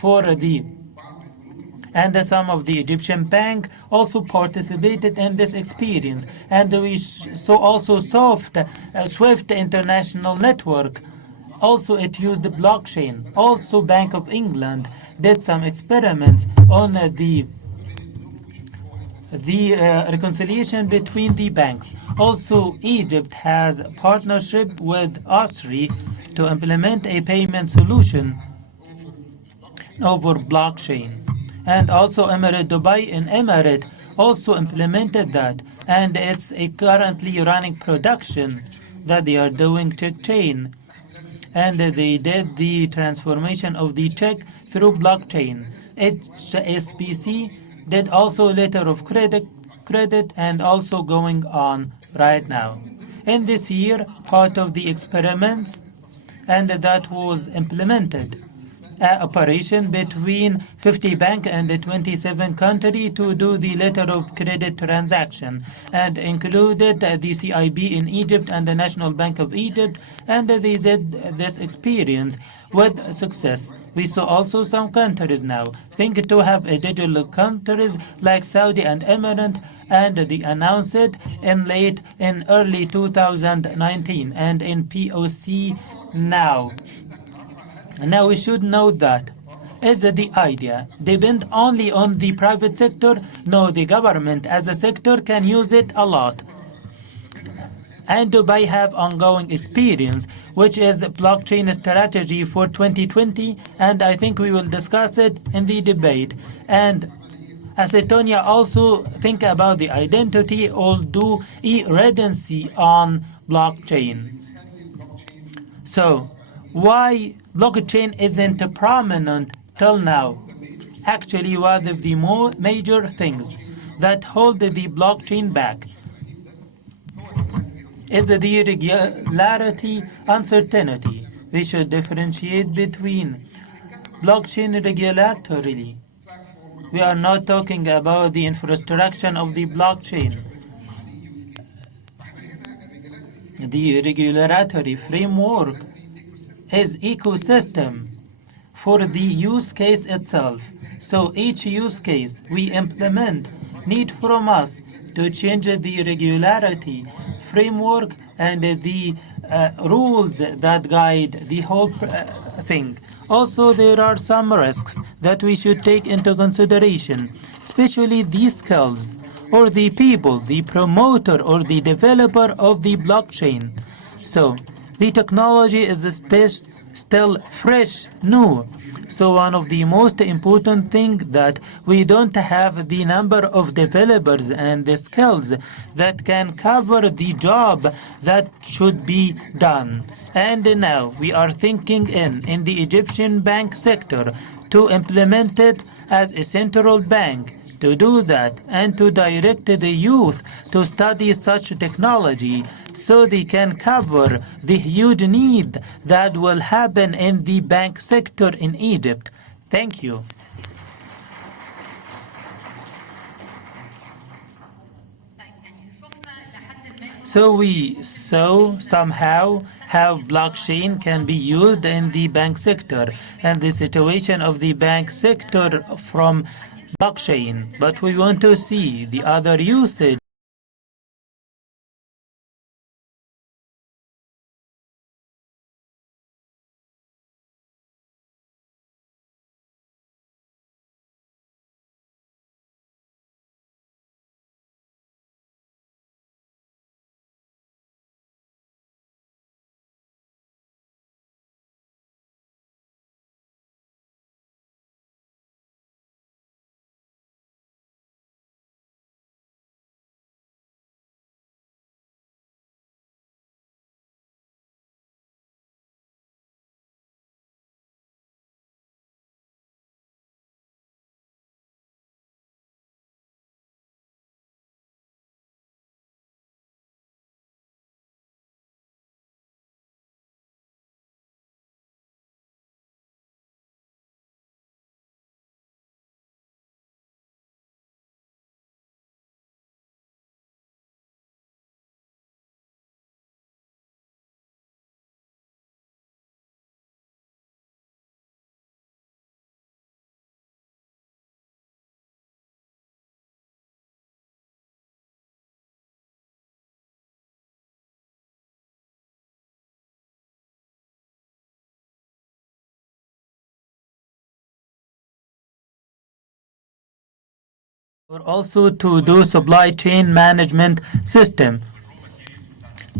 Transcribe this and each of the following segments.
for the and some of the Egyptian bank also participated in this experience, and we saw also Swift International Network. Also, it used the blockchain. Also, Bank of England did some experiments on the reconciliation between the banks. Also, Egypt has a partnership with Osri to implement a payment solution over blockchain. And also Emirate Dubai in Emirate also implemented that, and it's a currently running production that they are doing chain. And they did the transformation of the check through blockchain. HSBC did also letter of credit and also going on right now. In this year, part of the experiments and that was implemented operation between 50 bank and the 27 country to do the letter of credit transaction and included the CIB in Egypt and the National Bank of Egypt, and they did this experience with success. We saw also some countries now think to have a digital countries like Saudi and Emirates, and they announced it in early 2019 and in POC now. Now we should know that is the idea depend only on the private sector? No, the government as a sector can use it a lot. And Dubai have ongoing experience, which is blockchain strategy for 2020, and I think we will discuss it in the debate. And Estonia also think about the identity or do e-residency on blockchain. So why blockchain isn't prominent till now? Actually, one of the major things that hold the blockchain back is the irregularity uncertainty. We should differentiate between blockchain regulatory. We are not talking about the infrastructure of the blockchain. The regulatory framework is ecosystem for the use case itself. So each use case we implement need from us to change the regularity framework and the rules that guide the whole thing. Also, there are some risks that we should take into consideration, especially these skills or the people, the promoter or the developer of the blockchain. So the technology is still fresh, new. So one of the most important things that we don't have the number of developers and the skills that can cover the job that should be done. And now we are thinking in the Egyptian bank sector to implement it as a central bank to do that and to direct the youth to study such technology so they can cover the huge need that will happen in the bank sector in Egypt. Thank you. So we saw somehow how blockchain can be used in the bank sector and the situation of the bank sector from blockchain, but we want to see the other usage or also to do supply chain management system,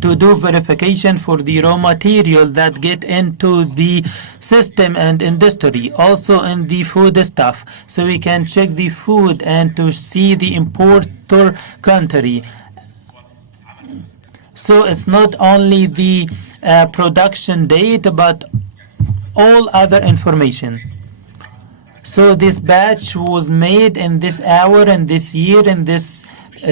to do verification for the raw material that get into the system and industry, also in the food stuff, so we can check the food and to see the importer country. So it's not only the production date, but all other information. So this batch was made in this hour, in this year, in this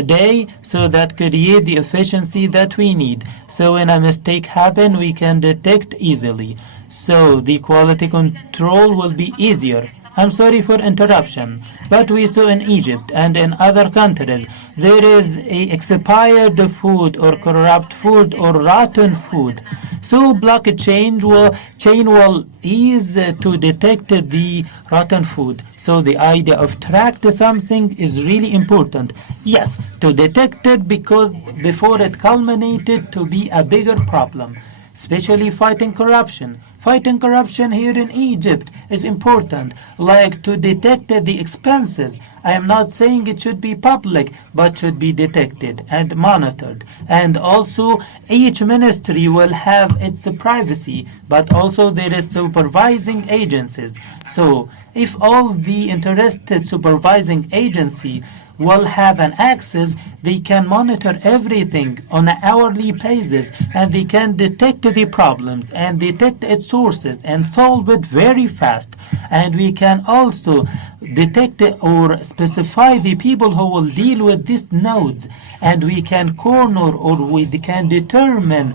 day, so that create the efficiency that we need. So when a mistake happen, we can detect easily. So the quality control will be easier. I'm sorry for interruption, but we saw in Egypt and in other countries there is a expired food or corrupt food or rotten food. So blockchain will ease to detect the rotten food. So the idea of track to something is really important. Yes, to detect it because before it culminated to be a bigger problem, especially fighting corruption. Fighting corruption here in Egypt is important, like to detect the expenses. I am not saying it should be public, but should be detected and monitored. And also, each ministry will have its privacy, but also there is supervising agencies. So, if all the interested supervising agency will have an access, they can monitor everything on an hourly basis, and they can detect the problems and detect its sources and solve it very fast. And we can also detect or specify the people who will deal with these nodes, and we can corner or we can determine,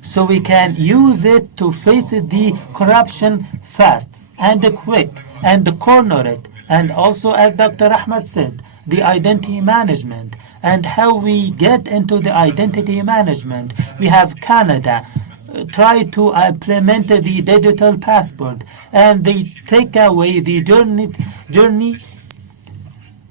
so we can use it to face the corruption fast and quick and corner it. And also, as Dr. Ahmed said, the identity management and how we get into the identity management. We have Canada try to implement the digital passport, and they take away the journey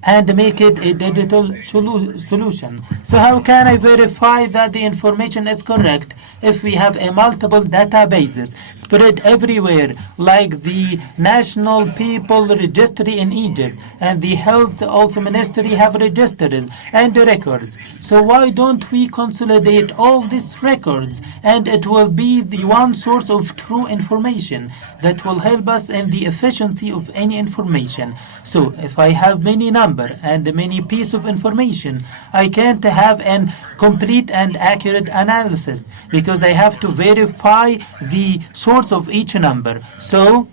and make it a digital solution. So how can I verify that the information is correct if we have a multiple databases spread everywhere, like the National People Registry in Egypt and the Health also Ministry have registers and records? So why don't we consolidate all these records, and it will be the one source of true information that will help us in the efficiency of any information. So if I have many number and many piece of information, I can't have an complete and accurate analysis because I have to verify the source of each number. So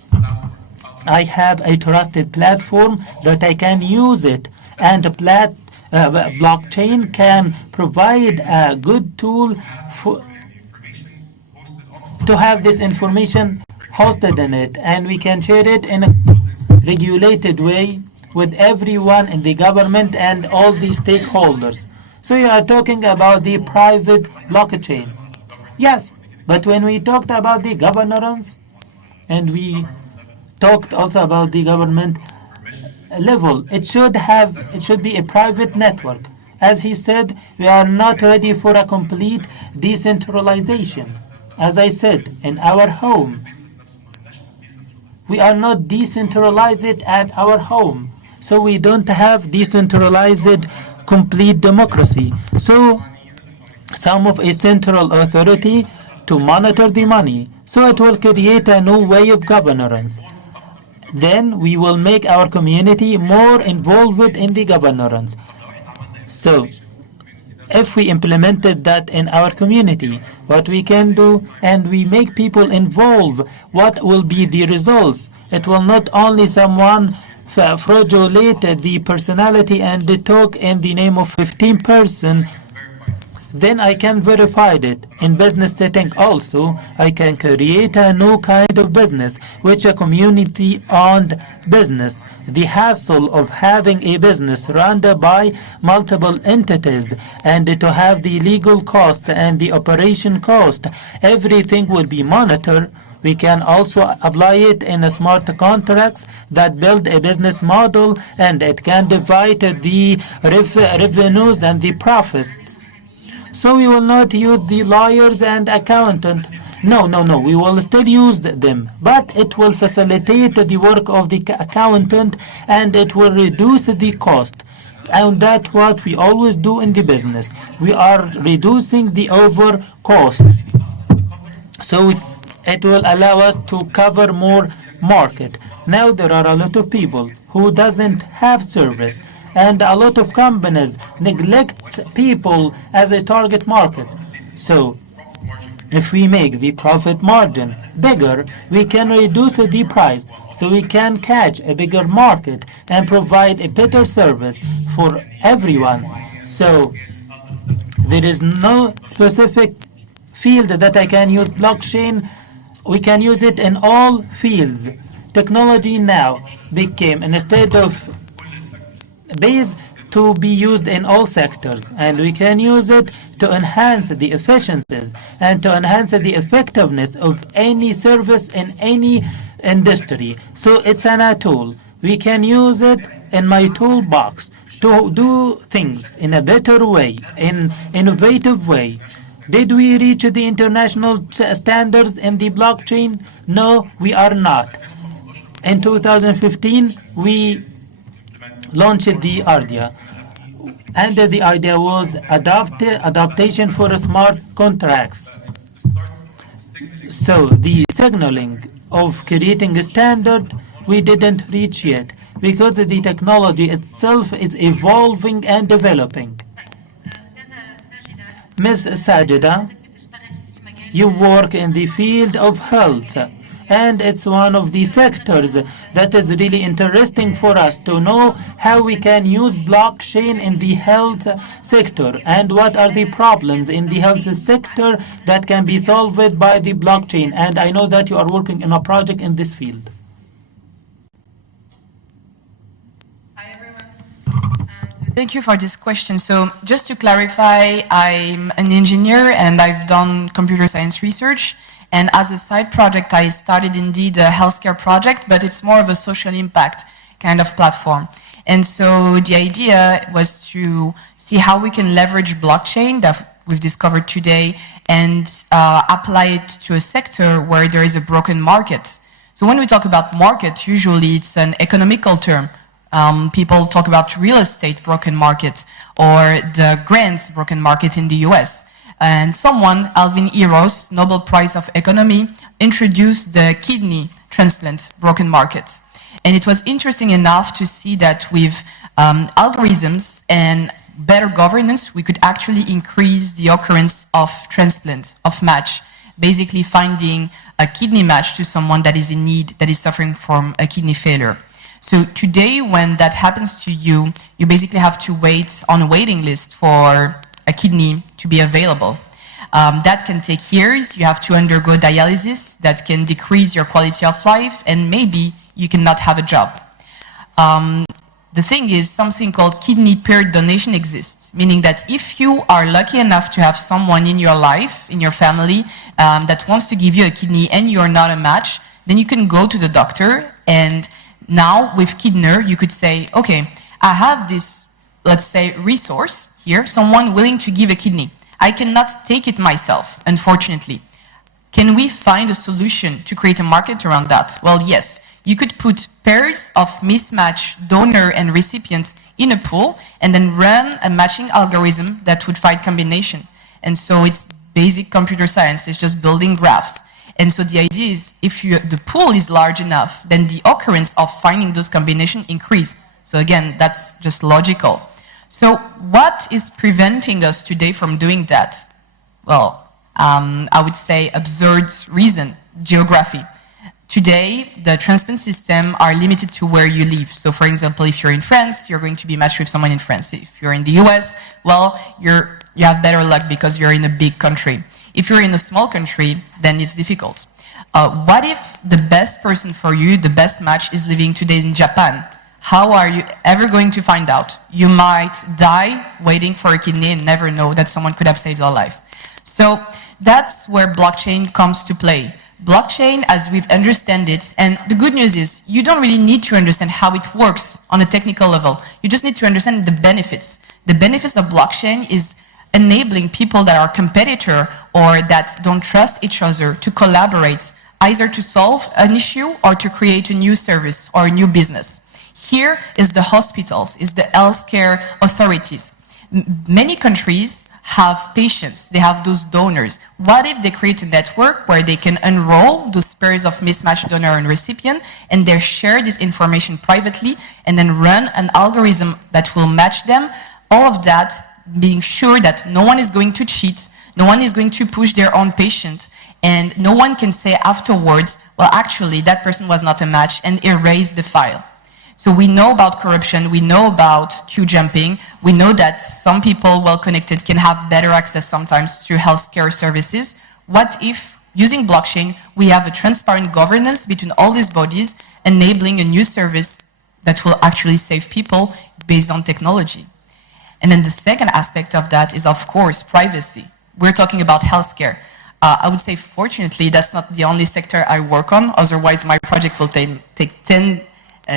I have a trusted platform that I can use it, and blockchain can provide a good tool to have this information hosted in it, and we can share it in a regulated way with everyone in the government and all the stakeholders. So you are talking about the private blockchain. Yes, but when we talked about the governance and we talked also about the government level, it should be a private network. As he said, we are not ready for a complete decentralization. As I said, in our home, we are not decentralized at our home. So we don't have decentralized complete democracy. So some of a central authority to monitor the money. So it will create a new way of governance. Then we will make our community more involved in the governance. So if we implemented that in our community, what we can do, and we make people involved, what will be the results? It will not only someone fraudulate the personality and the talk in the name of 15 person. Then I can verify it. In business setting also, I can create a new kind of business, which a community-owned business. The hassle of having a business run by multiple entities and to have the legal costs and the operation cost, everything will be monitored. We can also apply it in smart contracts that build a business model, and it can divide the revenues and the profits. So we will not use the lawyers and accountants No, no, no. We will still use them, but it will facilitate the work of the accountant and it will reduce the cost. And that's what we always do in the business. We are reducing the over costs. So it will allow us to cover more market. Now there are a lot of people who doesn't have service and a lot of companies neglect people as a target market. So if we make the profit margin bigger, we can reduce the price so we can catch a bigger market and provide a better service for everyone. So there is no specific field that I can use blockchain. We can use it in all fields. Technology now became, instead of base, to be used in all sectors, and we can use it to enhance the efficiencies and to enhance the effectiveness of any service in any industry. So it's a tool. We can use it in my toolbox to do things in a better way, in innovative way. Did we reach the international standards in the blockchain? No, we are not. In 2015, we launched the Ardia. And the idea was adaptation for smart contracts. So the signaling of creating a standard, we didn't reach yet because the technology itself is evolving and developing. Ms. Sajida, you work in the field of health, and it's one of the sectors that is really interesting for us to know how we can use blockchain in the health sector and what are the problems in the health sector that can be solved by the blockchain. And I know that you are working on a project in this field. Hi, everyone. Thank you for this question. So just to clarify, I'm an engineer and I've done computer science research. And as a side project, I started indeed a healthcare project, but it's more of a social impact kind of platform. And so the idea was to see how we can leverage blockchain that we've discovered today and apply it to a sector where there is a broken market. So when we talk about market, usually it's an economical term. People talk about real estate broken market or the grants broken market in the US. And someone, Alvin Eros, Nobel Prize of Economy, introduced the kidney transplant broken market. And it was interesting enough to see that with algorithms and better governance, we could actually increase the occurrence of transplant, of match, basically finding a kidney match to someone that is in need, that is suffering from a kidney failure. So today, when that happens to you, you basically have to wait on a waiting list for a kidney to be available. That can take years. You have to undergo dialysis that can decrease your quality of life, and maybe you cannot have a job. The thing is, something called kidney paired donation exists, meaning that if you are lucky enough to have someone in your life, in your family, that wants to give you a kidney and you're not a match, then you can go to the doctor, and now with Kidner, you could say, okay, I have this, let's say, resource here, someone willing to give a kidney. I cannot take it myself, unfortunately. Can we find a solution to create a market around that? Well, yes. You could put pairs of mismatched donor and recipient in a pool and then run a matching algorithm that would find combination. And so it's basic computer science. It's just building graphs. And so the idea is if the pool is large enough, then the occurrence of finding those combinations increase. So again, that's just logical. So what is preventing us today from doing that? Well, I would say absurd reason, geography. Today, the transplant system are limited to where you live. So for example, if you're in France, you're going to be matched with someone in France. If you're in the US, well, you have better luck because you're in a big country. If you're in a small country, then it's difficult. What if the best person for you, the best match, is living today in Japan? How are you ever going to find out? You might die waiting for a kidney and never know that someone could have saved your life. So that's where blockchain comes to play. Blockchain, as we've understand it, and the good news is you don't really need to understand how it works on a technical level. You just need to understand the benefits. The benefits of blockchain is enabling people that are competitor or that don't trust each other to collaborate, either to solve an issue or to create a new service or a new business. Here is the hospitals, is the healthcare authorities. Many countries have patients, they have those donors. What if they create a network where they can enroll those pairs of mismatched donor and recipient, and they share this information privately and then run an algorithm that will match them? All of that being sure that no one is going to cheat, no one is going to push their own patient, and no one can say afterwards, well, actually, that person was not a match, and erase the file. So we know about corruption, we know about queue jumping, we know that some people well-connected can have better access sometimes to healthcare services. What if, using blockchain, we have a transparent governance between all these bodies, enabling a new service that will actually save people based on technology? And then the second aspect of that is, of course, privacy. We're talking about healthcare. I would say, fortunately, that's not the only sector I work on, otherwise my project will take 10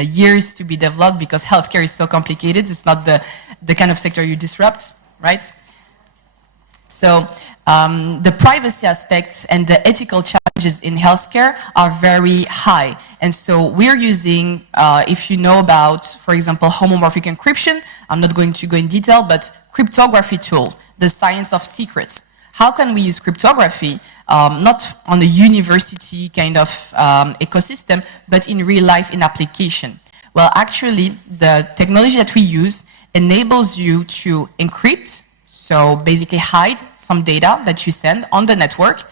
years to be developed, because healthcare is so complicated. It's not the kind of sector you disrupt, right? So the privacy aspects and the ethical challenges in healthcare are very high. And so we're using, if you know about, for example, homomorphic encryption, I'm not going to go in detail, but cryptography tool, the science of secrets. How can we use cryptography, not on a university kind of ecosystem, but in real life in application? Well, actually, the technology that we use enables you to encrypt, so basically hide some data that you send on the network,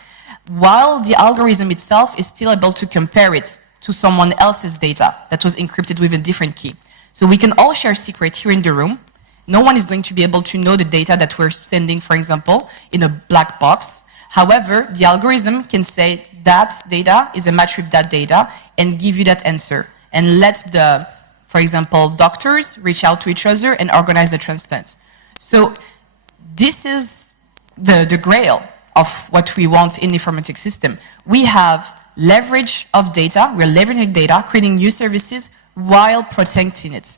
while the algorithm itself is still able to compare it to someone else's data that was encrypted with a different key. So we can all share secret here in the room. No one is going to be able to know the data that we're sending, for example, in a black box. However, the algorithm can say that data is a match with that data and give you that answer, and let the, for example, doctors reach out to each other and organize the transplants. So this is the grail of what we want in the informatics system. We have leverage of data, we're leveraging data, creating new services while protecting it.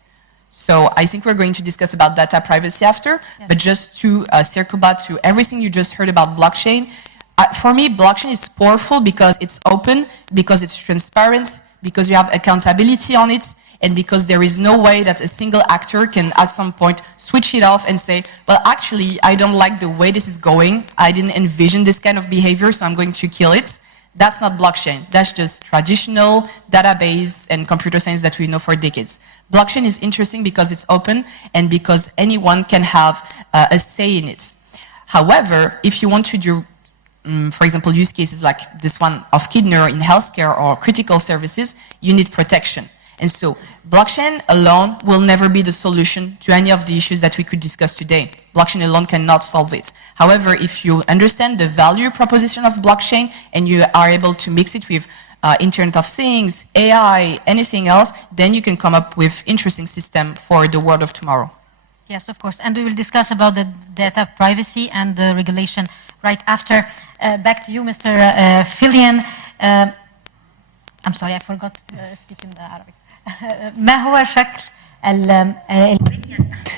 So I think we're going to discuss about data privacy after, yes. But just to circle back to everything you just heard about blockchain, for me, blockchain is powerful because it's open, because it's transparent, because you have accountability on it, and because there is no way that a single actor can at some point switch it off and say, well, actually, I don't like the way this is going. I didn't envision this kind of behavior, so I'm going to kill it. That's not blockchain. That's just traditional database and computer science that we know for decades. Blockchain is interesting because it's open and because anyone can have a say in it. However, if you want to do, for example, use cases like this one of Kidner in healthcare or critical services, you need protection. And so blockchain alone will never be the solution to any of the issues that we could discuss today. Blockchain alone cannot solve it. However, if you understand the value proposition of blockchain and you are able to mix it with Internet of Things, AI, anything else, then you can come up with interesting system for the world of tomorrow. Yes, of course. And we will discuss about the data privacy and the regulation right after. Back to you, Mr. Filian. I'm sorry, I forgot to speak in Arabic. ما هو شكل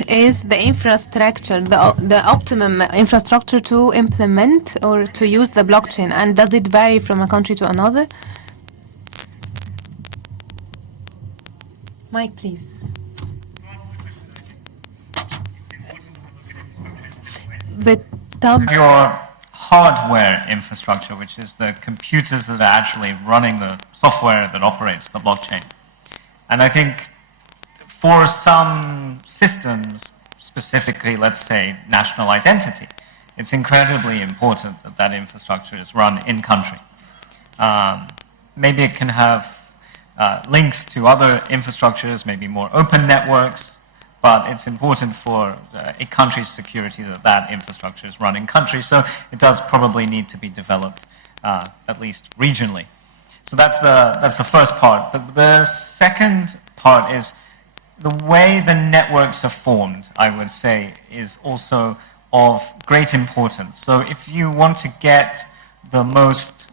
is the infrastructure, the optimum infrastructure to implement or to use the blockchain, and does it vary from a country to another? Mike, please. But your hardware infrastructure, which is the computers that are actually running the software that operates the blockchain. And I think for some systems, specifically, let's say, national identity, it's incredibly important that that infrastructure is run in country. Maybe it can have links to other infrastructures, maybe more open networks, but it's important for a country's security that that infrastructure is run in country, so it does probably need to be developed, at least regionally. So that's the first part. The second part is the way the networks are formed, I would say, is also of great importance. So if you want to get the most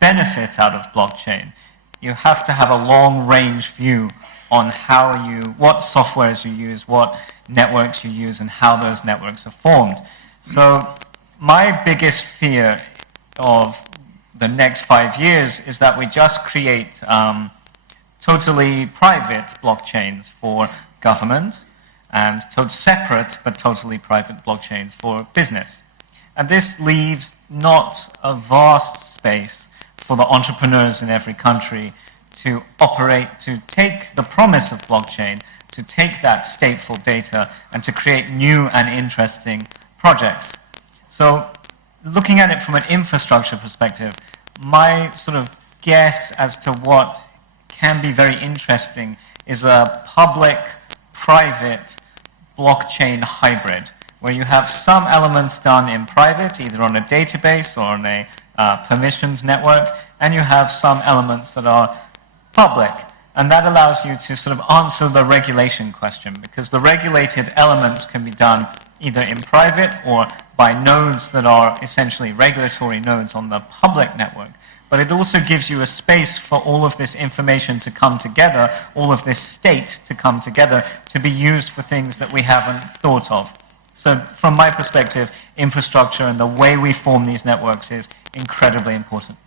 benefit out of blockchain, you have to have a long-range view on what softwares you use, what networks you use, and how those networks are formed. So my biggest fear of the next 5 years is that we just create totally private blockchains for government and separate but totally private blockchains for business. And this leaves not a vast space for the entrepreneurs in every country to operate, to take the promise of blockchain, to take that stateful data and to create new and interesting projects. So looking at it from an infrastructure perspective, my sort of guess as to what can be very interesting is a public-private blockchain hybrid, where you have some elements done in private, either on a database or on a permissioned network, and you have some elements that are public. And that allows you to sort of answer the regulation question, because the regulated elements can be done either in private or by nodes that are essentially regulatory nodes on the public network. But it also gives you a space for all of this information to come together, all of this state to come together, to be used for things that we haven't thought of. So from my perspective, infrastructure and the way we form these networks is incredibly important.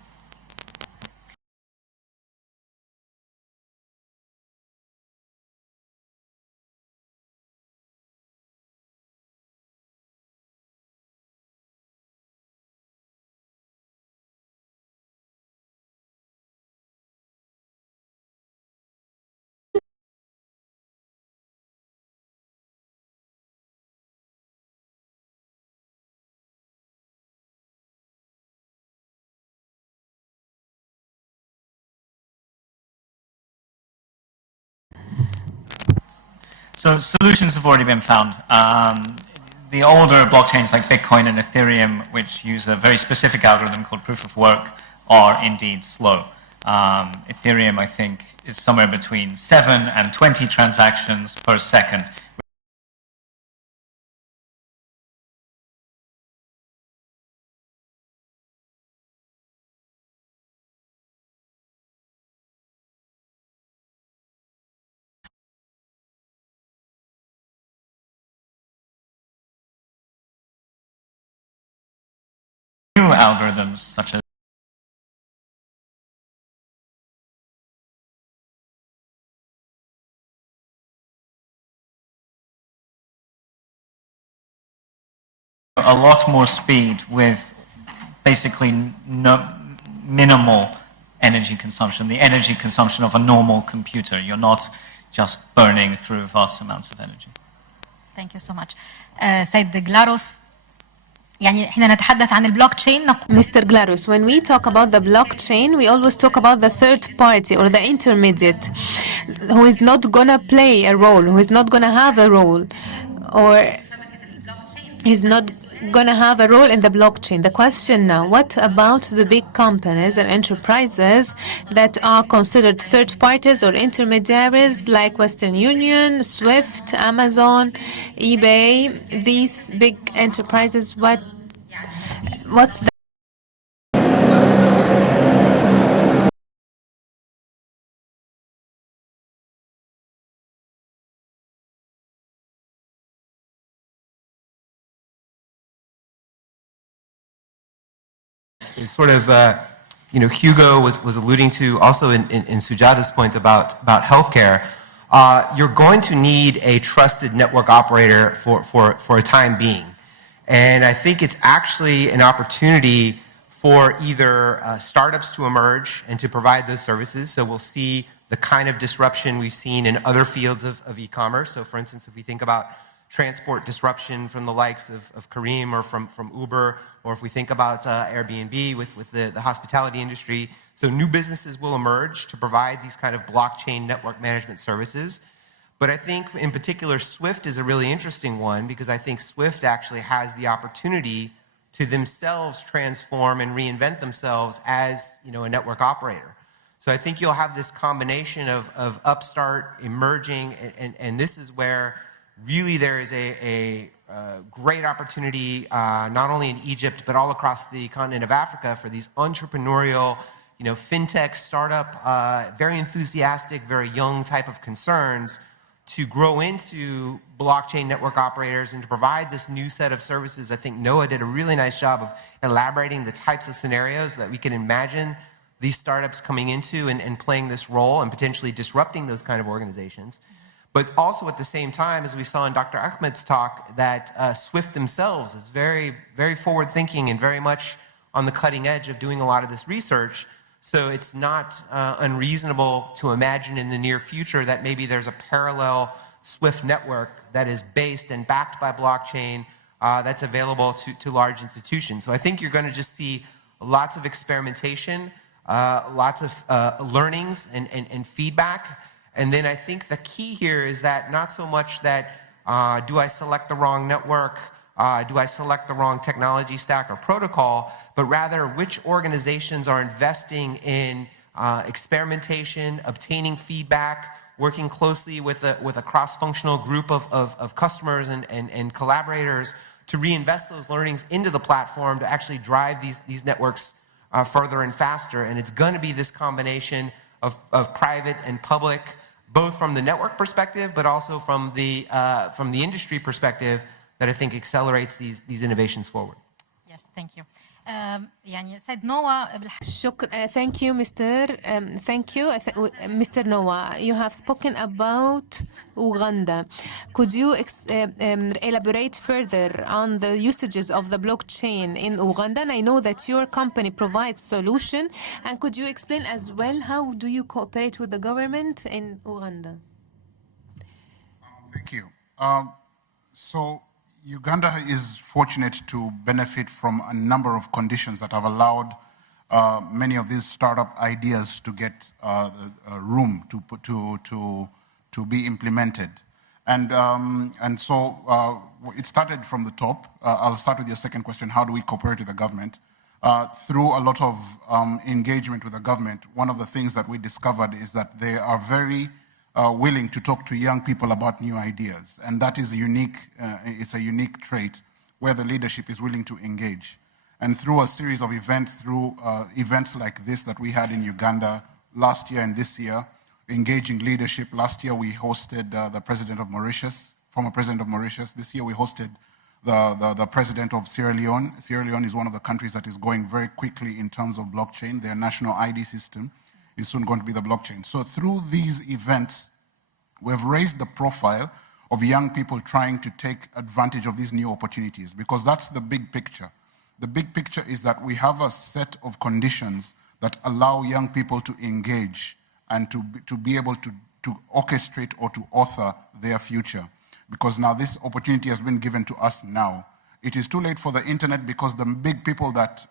So solutions have already been found. The older blockchains like Bitcoin and Ethereum, which use a very specific algorithm called proof of work, are indeed slow. Ethereum, I think, is somewhere between 7 and 20 transactions per second. New algorithms such as a lot more speed with basically minimal energy consumption, the energy consumption of a normal computer. You're not just burning through vast amounts of energy. Thank you so much. سيد جلاروس يعني حين نتحدث عن البلوك تشين Mr. Glarus, when we talk about the blockchain, we always talk about the third party or the intermediate who is not gonna play a role, who is not gonna have a role, or is not gonna have a role in the blockchain. The question now, what about the big companies and enterprises that are considered third parties or intermediaries like Western Union, SWIFT, Amazon, eBay, these big enterprises, what's the is sort of, Hugo was alluding to also in Sujata's point about healthcare. You're going to need a trusted network operator for a time being. And I think it's actually an opportunity for either startups to emerge and to provide those services. So we'll see the kind of disruption we've seen in other fields of e-commerce. So for instance, if we think about transport disruption from the likes of Careem or from Uber, or if we think about Airbnb with the hospitality industry. So new businesses will emerge to provide these kind of blockchain network management services. But I think in particular, Swift is a really interesting one because I think Swift actually has the opportunity to themselves transform and reinvent themselves as a network operator. So I think you'll have this combination of upstart, emerging, and this is where really there is a great opportunity, not only in Egypt, but all across the continent of Africa for these entrepreneurial, fintech startup, very enthusiastic, very young type of concerns to grow into blockchain network operators and to provide this new set of services. I think Noah did a really nice job of elaborating the types of scenarios that we can imagine these startups coming into and playing this role and potentially disrupting those kind of organizations. But also at the same time, as we saw in Dr. Ahmed's talk, that SWIFT themselves is very, very forward thinking and very much on the cutting edge of doing a lot of this research. So it's not unreasonable to imagine in the near future that maybe there's a parallel SWIFT network that is based and backed by blockchain that's available to large institutions. So I think you're going to just see lots of experimentation, lots of learnings and feedback. And then I think the key here is that not so much that do I select the wrong network, do I select the wrong technology stack or protocol, but rather which organizations are investing in experimentation, obtaining feedback, working closely with a cross-functional group of customers and collaborators to reinvest those learnings into the platform to actually drive these networks further and faster. And it's going to be this combination of private and public, both from the network perspective, but also from the industry perspective, that I think accelerates these innovations forward. Yes, thank you. يعني سيد نوى Thank you, thank you, Mr. Noah. You have spoken about Uganda. Could you elaborate further on the usages of the blockchain in Uganda? And I know that your company provides solution. And could you explain as well how do you cooperate with the government in Uganda? Thank you. So Uganda is fortunate to benefit from a number of conditions that have allowed many of these startup ideas to get room to be implemented. And so it started from the top. I'll start with your second question, how do we cooperate with the government? Through a lot of engagement with the government, one of the things that we discovered is that they are very willing to talk to young people about new ideas. And that is unique, it's a unique trait where the leadership is willing to engage. And through a series of events, through events like this that we had in Uganda last year and this year, engaging leadership. Last year we hosted the president of Mauritius, former president of Mauritius. This year we hosted the president of Sierra Leone. Sierra Leone is one of the countries that is going very quickly in terms of blockchain. Their national ID system is soon going to be the blockchain. So through these events, we've raised the profile of young people trying to take advantage of these new opportunities, because that's the big picture. The big picture is that we have a set of conditions that allow young people to engage and to be able to orchestrate or to author their future. Because now this opportunity has been given to us now. It is too late for the internet because the big people that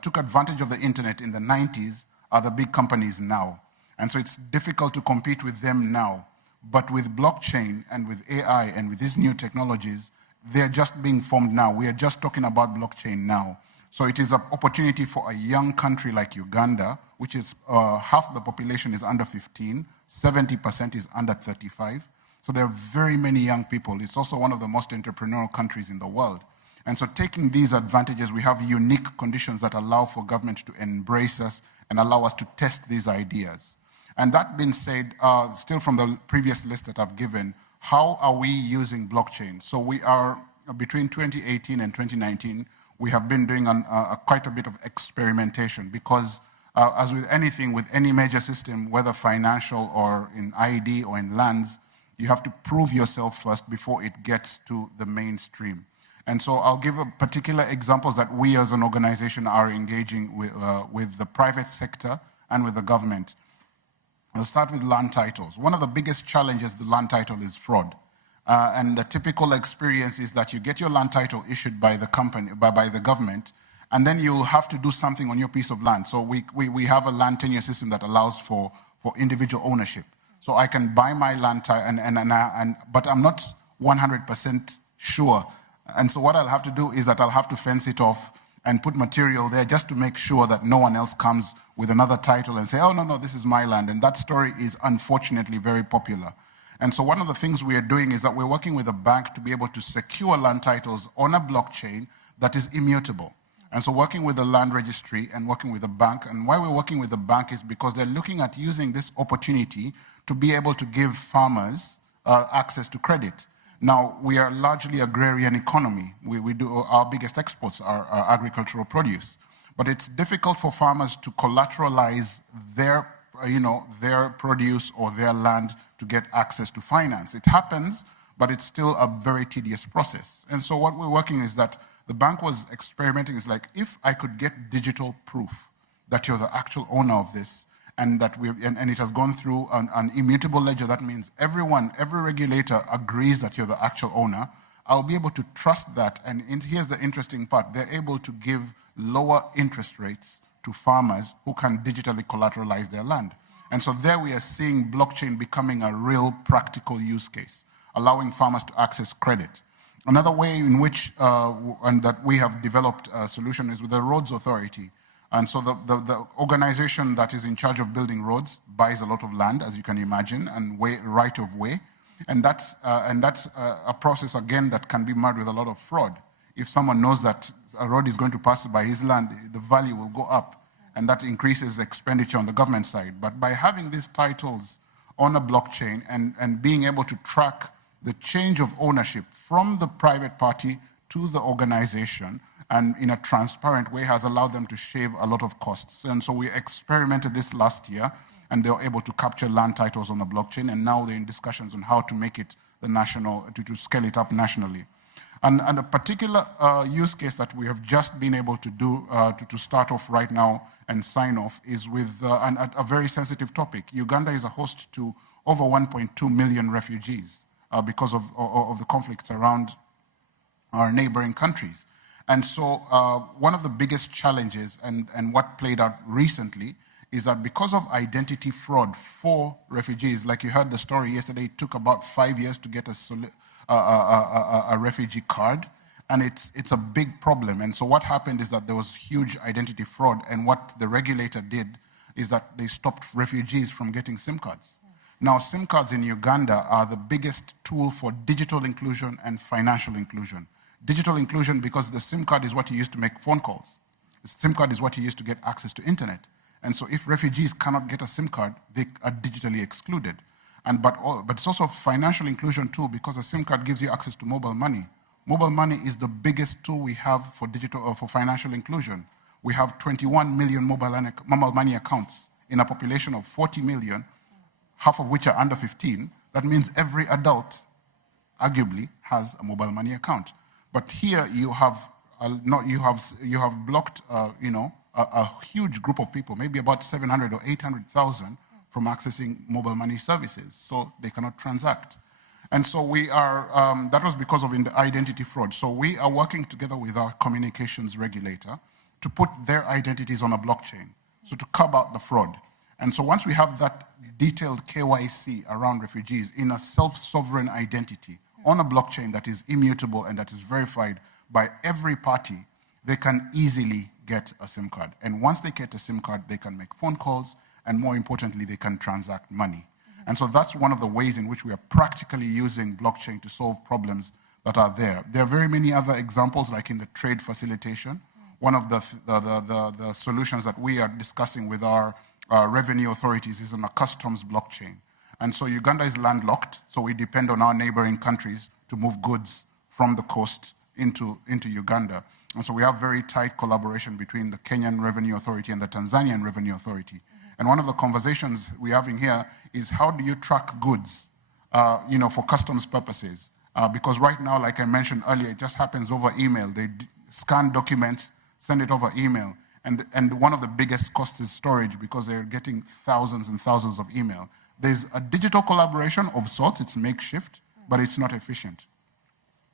took advantage of the internet in the 90s are the big companies now. And so it's difficult to compete with them now. But with blockchain and with AI and with these new technologies, they're just being formed now. We are just talking about blockchain now. So it is an opportunity for a young country like Uganda, which is half the population is under 15, 70% is under 35. So there are very many young people. It's also one of the most entrepreneurial countries in the world. And so taking these advantages, we have unique conditions that allow for government to embrace us and allow us to test these ideas. And that being said, still from the previous list that I've given, how are we using blockchain? So we are, between 2018 and 2019, we have been doing quite a bit of experimentation because as with anything, with any major system, whether financial or in ID or in lands, you have to prove yourself first before it gets to the mainstream. And so I'll give particular examples that we as an organization are engaging with the private sector and with the government. I'll start with land titles. One of the biggest challenges the land title is fraud. And the typical experience is that you get your land title issued by the company, by the government, and then you have to do something on your piece of land. So we have a land tenure system that allows for individual ownership. So I can buy my land title, but I'm not 100% sure. And so what I'll have to do is that I'll have to fence it off and put material there just to make sure that no one else comes with another title and say, oh, no, this is my land. And that story is unfortunately very popular. And so one of the things we are doing is that we're working with a bank to be able to secure land titles on a blockchain that is immutable. And so working with the land registry and working with the bank, and why we're working with the bank is because they're looking at using this opportunity to be able to give farmers access to credit. Now, we are largely agrarian economy. Our biggest exports are agricultural produce. But it's difficult for farmers to collateralize their produce or their land to get access to finance. It happens, but it's still a very tedious process. And so what we're working is that the bank was experimenting is like, if I could get digital proof that you're the actual owner of this, and that it has gone through an immutable ledger, that means every regulator agrees that you're the actual owner, I'll be able to trust that. And here's the interesting part, they're able to give lower interest rates to farmers who can digitally collateralize their land. And so there we are seeing blockchain becoming a real practical use case, allowing farmers to access credit. Another way in which, and that we have developed a solution is with the Roads Authority. And so the organization that is in charge of building roads buys a lot of land, as you can imagine, and right of way. And that's a process, again, that can be marred with a lot of fraud. If someone knows that a road is going to pass by his land, the value will go up, and that increases expenditure on the government side. But by having these titles on a blockchain and being able to track the change of ownership from the private party to the organization, and in a transparent way, has allowed them to shave a lot of costs. And so we experimented this last year, and they were able to capture land titles on the blockchain, and now they're in discussions on how to make it the national, to scale it up nationally. And a particular use case that we have just been able to do, to start off right now and sign off, is with a very sensitive topic. Uganda is a host to over 1.2 million refugees because of the conflicts around our neighboring countries. And so one of the biggest challenges, and what played out recently, is that because of identity fraud for refugees, like you heard the story yesterday, it took about 5 years to get a refugee card, and it's a big problem. And so what happened is that there was huge identity fraud, and what the regulator did is that they stopped refugees from getting SIM cards. Now, SIM cards in Uganda are the biggest tool for digital inclusion and financial inclusion. Digital inclusion because the SIM card is what you use to make phone calls. The SIM card is what you use to get access to internet. And so if refugees cannot get a SIM card, they are digitally excluded. But it's also financial inclusion too, because a SIM card gives you access to mobile money. Mobile money is the biggest tool we have for for financial inclusion. We have 21 million mobile money accounts in a population of 40 million, half of which are under 15. That means every adult, arguably, has a mobile money account. But here you have blocked a huge group of people, maybe about 700 or 800,000, from accessing mobile money services, so they cannot transact. And so we are, that was because of identity fraud. So we are working together with our communications regulator to put their identities on a blockchain, so to curb out the fraud. And so once we have that detailed KYC around refugees in a self-sovereign identity on a blockchain that is immutable and that is verified by every party, they can easily get a SIM card. And once they get a SIM card, they can make phone calls, and more importantly, they can transact money. And so that's one of the ways in which we are practically using blockchain to solve problems that are there. There are very many other examples, like in the trade facilitation. One of the solutions that we are discussing with our revenue authorities is on a customs blockchain. And so Uganda is landlocked, so we depend on our neighboring countries to move goods from the coast into Uganda. And so we have very tight collaboration between the Kenyan Revenue Authority and the Tanzanian Revenue Authority. And one of the conversations we're having here is how do you track goods, for customs purposes? Because right now, like I mentioned earlier, it just happens over email. They scan documents, send it over email. And one of the biggest costs is storage, because they're getting thousands and thousands of email. There's a digital collaboration of sorts, it's makeshift, but it's not efficient.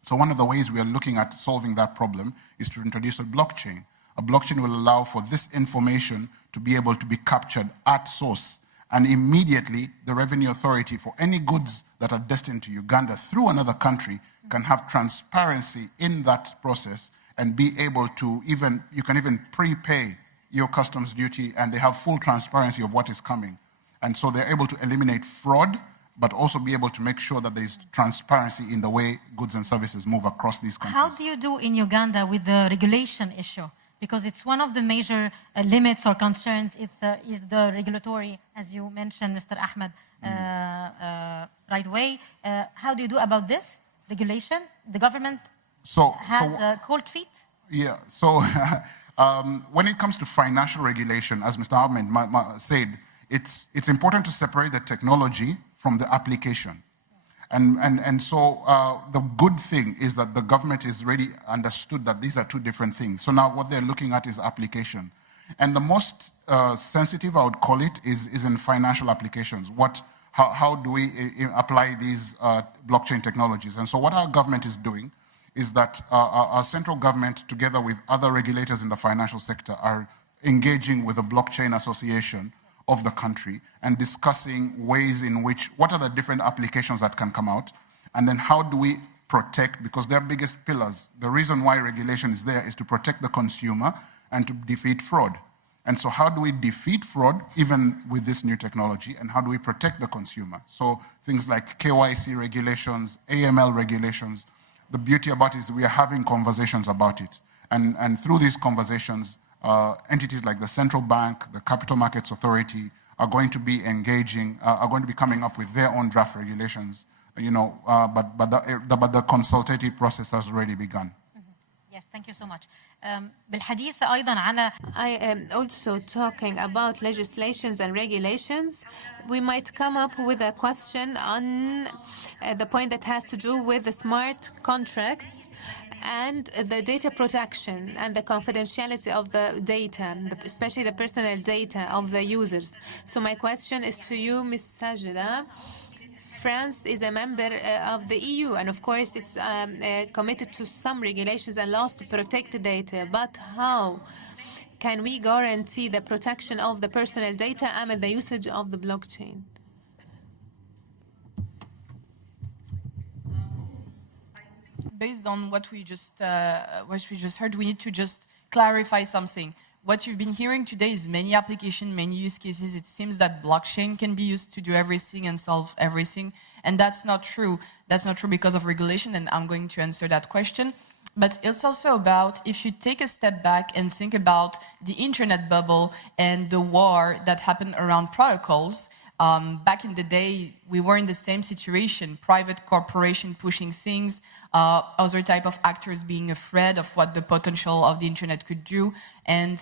So one of the ways we are looking at solving that problem is to introduce a blockchain. A blockchain will allow for this information to be able to be captured at source. And immediately, the revenue authority, for any goods that are destined to Uganda through another country, can have transparency in that process and be able to you can even prepay your customs duty, and they have full transparency of what is coming. And so they're able to eliminate fraud, but also be able to make sure that there's transparency in the way goods and services move across these countries. How do you do in Uganda with the regulation issue? Because it's one of the major limits or concerns is the regulatory, as you mentioned, Mr. Ahmed, right way. How do you do about this regulation? The government So, has cold feet? Yeah, so when it comes to financial regulation, as Mr. Ahmed said, it's important to separate the technology from the application. And so the good thing is that the government has really understood that these are two different things. So now what they're looking at is application. And the most sensitive, I would call it, is in financial applications. How do we apply these blockchain technologies? And so what our government is doing is that our central government, together with other regulators in the financial sector, are engaging with the Blockchain Association of the country and discussing ways in which, what are the different applications that can come out, and then how do we protect, because they're biggest pillars. The reason why regulation is there is to protect the consumer and to defeat fraud. And so how do we defeat fraud, even with this new technology, and how do we protect the consumer? So things like KYC regulations, AML regulations. The beauty about it is we are having conversations about it. And through these conversations, entities like the central bank, the Capital Markets Authority are going to be engaging, are going to be coming up with their own draft regulations, but the consultative process has already begun. Yes, thank you so much. بالحديث أيضا على I am also talking about legislations and regulations. We might come up with a question on the point that has to do with the smart contracts and the data protection and the confidentiality of the data, especially the personal data of the users. So my question is to you, Ms. Sajida. France is a member of the EU, and of course it's committed to some regulations and laws to protect the data. But how can we guarantee the protection of the personal data amid the usage of the blockchain? Based on what we just heard, we need to just clarify something. What you've been hearing today is many applications, many use cases. It seems that blockchain can be used to do everything and solve everything. And that's not true. That's not true because of regulation, and I'm going to answer that question. But it's also about, if you take a step back and think about the internet bubble and the war that happened around protocols, back in the day, we were in the same situation, private corporation pushing things, other type of actors being afraid of what the potential of the internet could do. And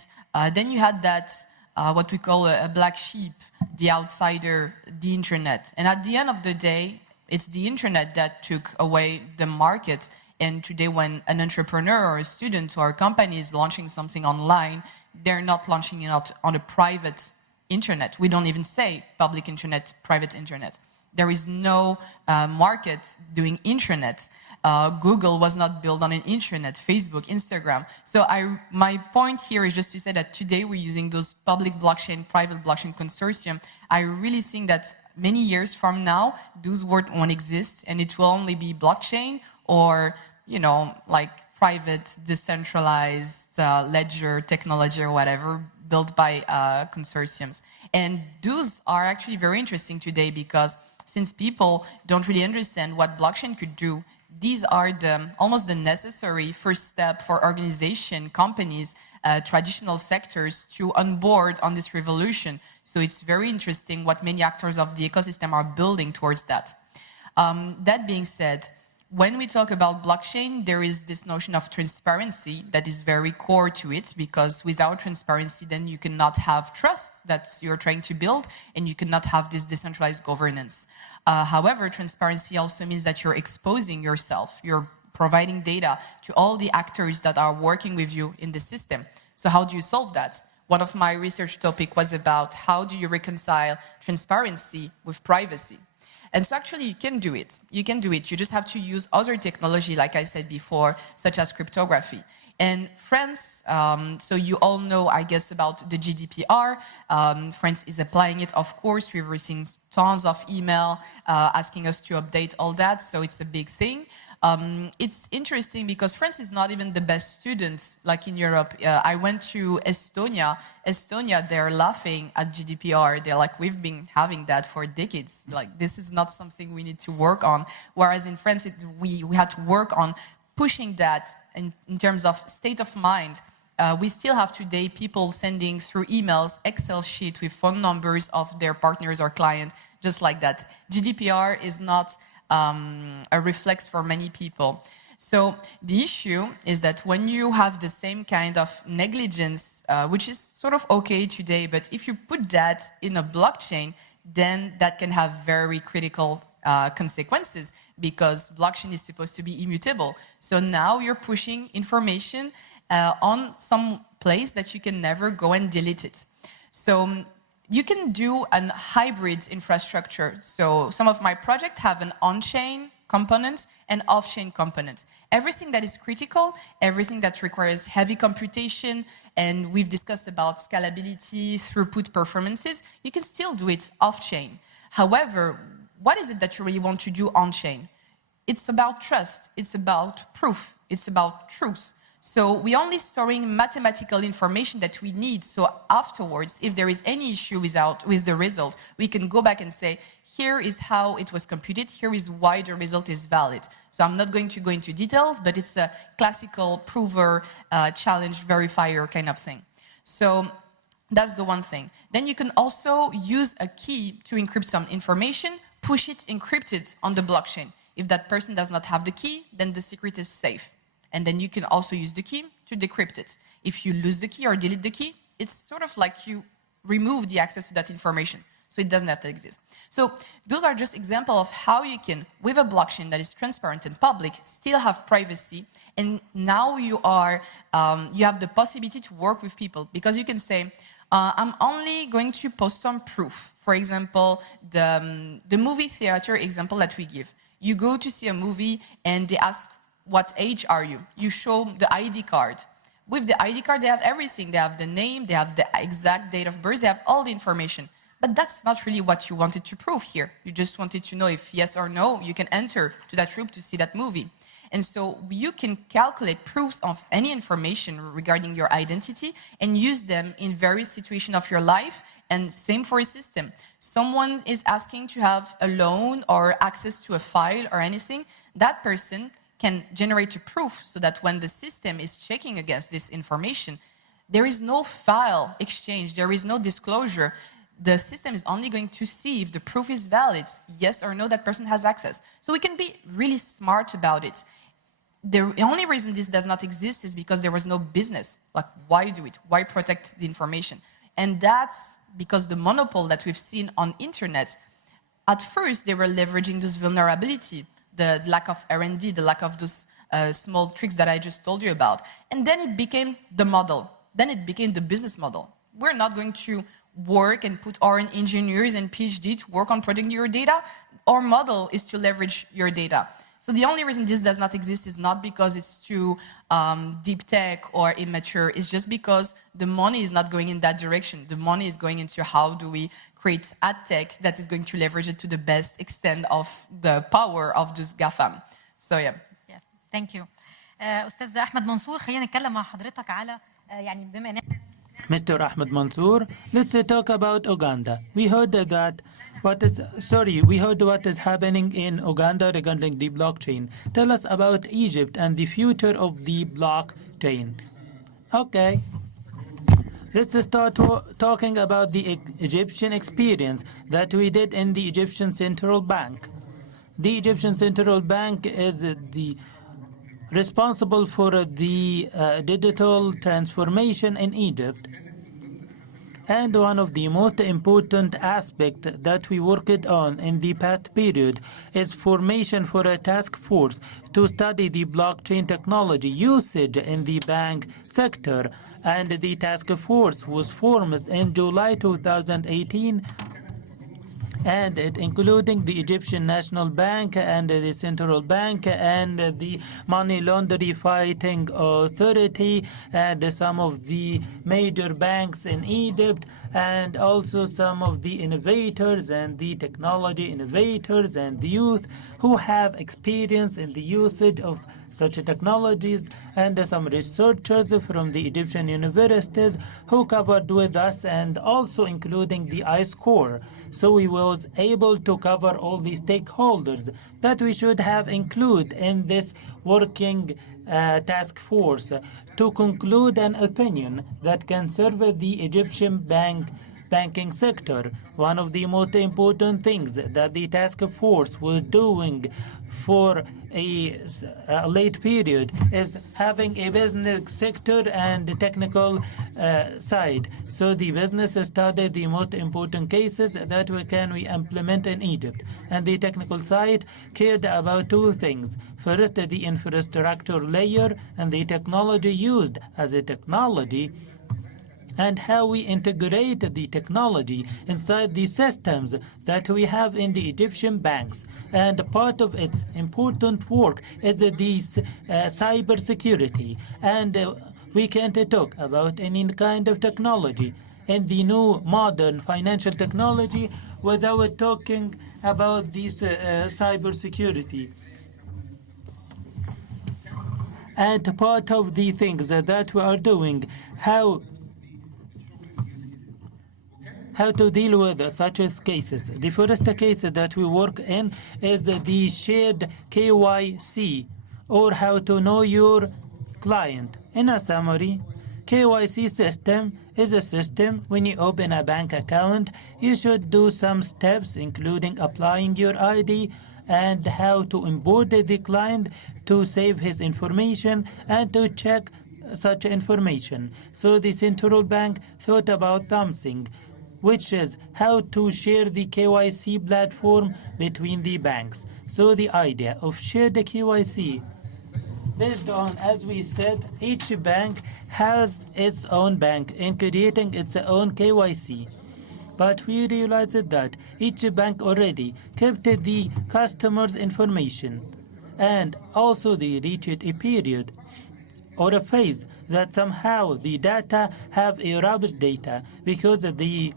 then you had that, what we call a black sheep, the outsider, the internet. And at the end of the day, it's the internet that took away the market. And today when an entrepreneur or a student or a company is launching something online, they're not launching it on a private internet. We don't even say public internet, private internet. There is no market doing internet. Google was not built on an internet, Facebook, Instagram. So my point here is just to say that today we're using those public blockchain, private blockchain consortium. I really think that many years from now, those words won't exist and it will only be blockchain or, like private, decentralized ledger technology or whatever, built by consortiums. And those are actually very interesting today because since people don't really understand what blockchain could do, these are almost the necessary first step for organization, companies, traditional sectors to onboard on this revolution. So it's very interesting what many actors of the ecosystem are building towards that. That being said, when we talk about blockchain, there is this notion of transparency that is very core to it, because without transparency, then you cannot have trust that you're trying to build, and you cannot have this decentralized governance. However, transparency also means that you're exposing yourself. You're providing data to all the actors that are working with you in the system. So how do you solve that? One of my research topics was about how do you reconcile transparency with privacy? And so actually you can do it. You can do it. You just have to use other technology, like I said before, such as cryptography. And France, so you all know, I guess, about the GDPR. France is applying it, of course. We've received tons of email asking us to update all that, so it's a big thing. It's interesting because France is not even the best student, like in Europe. I went to Estonia. Estonia, they're laughing at GDPR. They're like, we've been having that for decades. Like, this is not something we need to work on. Whereas in France, we had to work on pushing that in terms of state of mind. We still have today people sending through emails, Excel sheet with phone numbers of their partners or clients just like that. GDPR is not a reflex for many people. So the issue is that when you have the same kind of negligence, which is sort of okay today, but if you put that in a blockchain, then that can have very critical consequences, because blockchain is supposed to be immutable. So now you're pushing information on some place that you can never go and delete it. So you can do a hybrid infrastructure. So some of my projects have an on-chain component and off-chain component. Everything that is critical, everything that requires heavy computation, and we've discussed about scalability, throughput performances, you can still do it off-chain. However, what is it that you really want to do on-chain? It's about trust, it's about proof, it's about truth. So we're only storing mathematical information that we need. So afterwards, if there is any issue with the result, we can go back and say, here is how it was computed, here is why the result is valid. So I'm not going to go into details, but it's a classical prover, challenge, verifier kind of thing. So that's the one thing. Then you can also use a key to encrypt some information, push it encrypted on the blockchain. If that person does not have the key, then the secret is safe. And then you can also use the key to decrypt it. If you lose the key or delete the key, it's sort of like you remove the access to that information. So it doesn't have to exist. So those are just examples of how you can, with a blockchain that is transparent and public, still have privacy. And now you have the possibility to work with people, because you can say, I'm only going to post some proof. For example, the movie theater example that we give. You go to see a movie and they ask, what age are you? You show the ID card. With the ID card, they have everything. They have the name, they have the exact date of birth, they have all the information. But that's not really what you wanted to prove here. You just wanted to know if yes or no, you can enter to that room to see that movie. And so you can calculate proofs of any information regarding your identity and use them in various situations of your life. And same for a system. Someone is asking to have a loan or access to a file or anything. That person can generate a proof so that when the system is checking against this information, there is no file exchange, there is no disclosure. The system is only going to see if the proof is valid, yes or no, that person has access. So we can be really smart about it. The only reason this does not exist is because there was no business. Like, why do it? Why protect the information? And that's because the monopoly that we've seen on internet, at first they were leveraging this vulnerability, the lack of R&D, the lack of those small tricks that I just told you about. And then it became the model. Then it became the business model. We're not going to work and put our engineers and PhD to work on protecting your data. Our model is to leverage your data. So the only reason this does not exist is not because it's too deep tech or immature. It's just because the money is not going in that direction. The money is going into how do we create ad tech that is going to leverage it to the best extent of the power of those GAFAM. So yeah. Yes, thank you. أستاذ أحمد منصور خلينا نتكلم مع حضرتك على يعني بما إن Mr. Ahmed Mansour, let's talk about Uganda. We heard what is happening in Uganda regarding the blockchain. Tell us about Egypt and the future of the blockchain. Okay. Let's start talking about the Egyptian experience that we did in the Egyptian Central Bank. The Egyptian Central Bank is the responsible for the digital transformation in Egypt. And one of the most important aspects that we worked on in the past period is formation for a task force to study the blockchain technology usage in the bank sector. And the task force was formed in July 2018, and it including the Egyptian National Bank and the Central Bank and the Money Laundering Fighting Authority and some of the major banks in Egypt, and also some of the innovators and the technology innovators and the youth who have experience in the usage of such technologies, and some researchers from the Egyptian universities who covered with us, and also including the iScore. So we was able to cover all the stakeholders that we should have included in this working task force to conclude an opinion that can serve the Egyptian banking sector. One of the most important things that the task force was doing for a late period is having a business sector and technical side. So the business studied the most important cases that we implement in Egypt, and the technical side cared about two things. First, the infrastructure layer and the technology used as a technology, and how we integrate the technology inside the systems that we have in the Egyptian banks. And part of its important work is the cyber security. And we can't talk about any kind of technology in the new modern financial technology without talking about this cyber security. And part of the things that we are doing, how to deal with such cases. The first case that we work in is the shared KYC, or how to know your client. In a summary, KYC system is a system when you open a bank account, you should do some steps, including applying your ID and how to onboard the client to save his information and to check such information. So the central bank thought about something, which is how to share the KYC platform between the banks. So the idea of shared KYC, based on, as we said, each bank has its own bank in creating its own KYC. But we realized that each bank already kept the customer's information, and also they reached a period or a phase that somehow the data have a rubbish data because the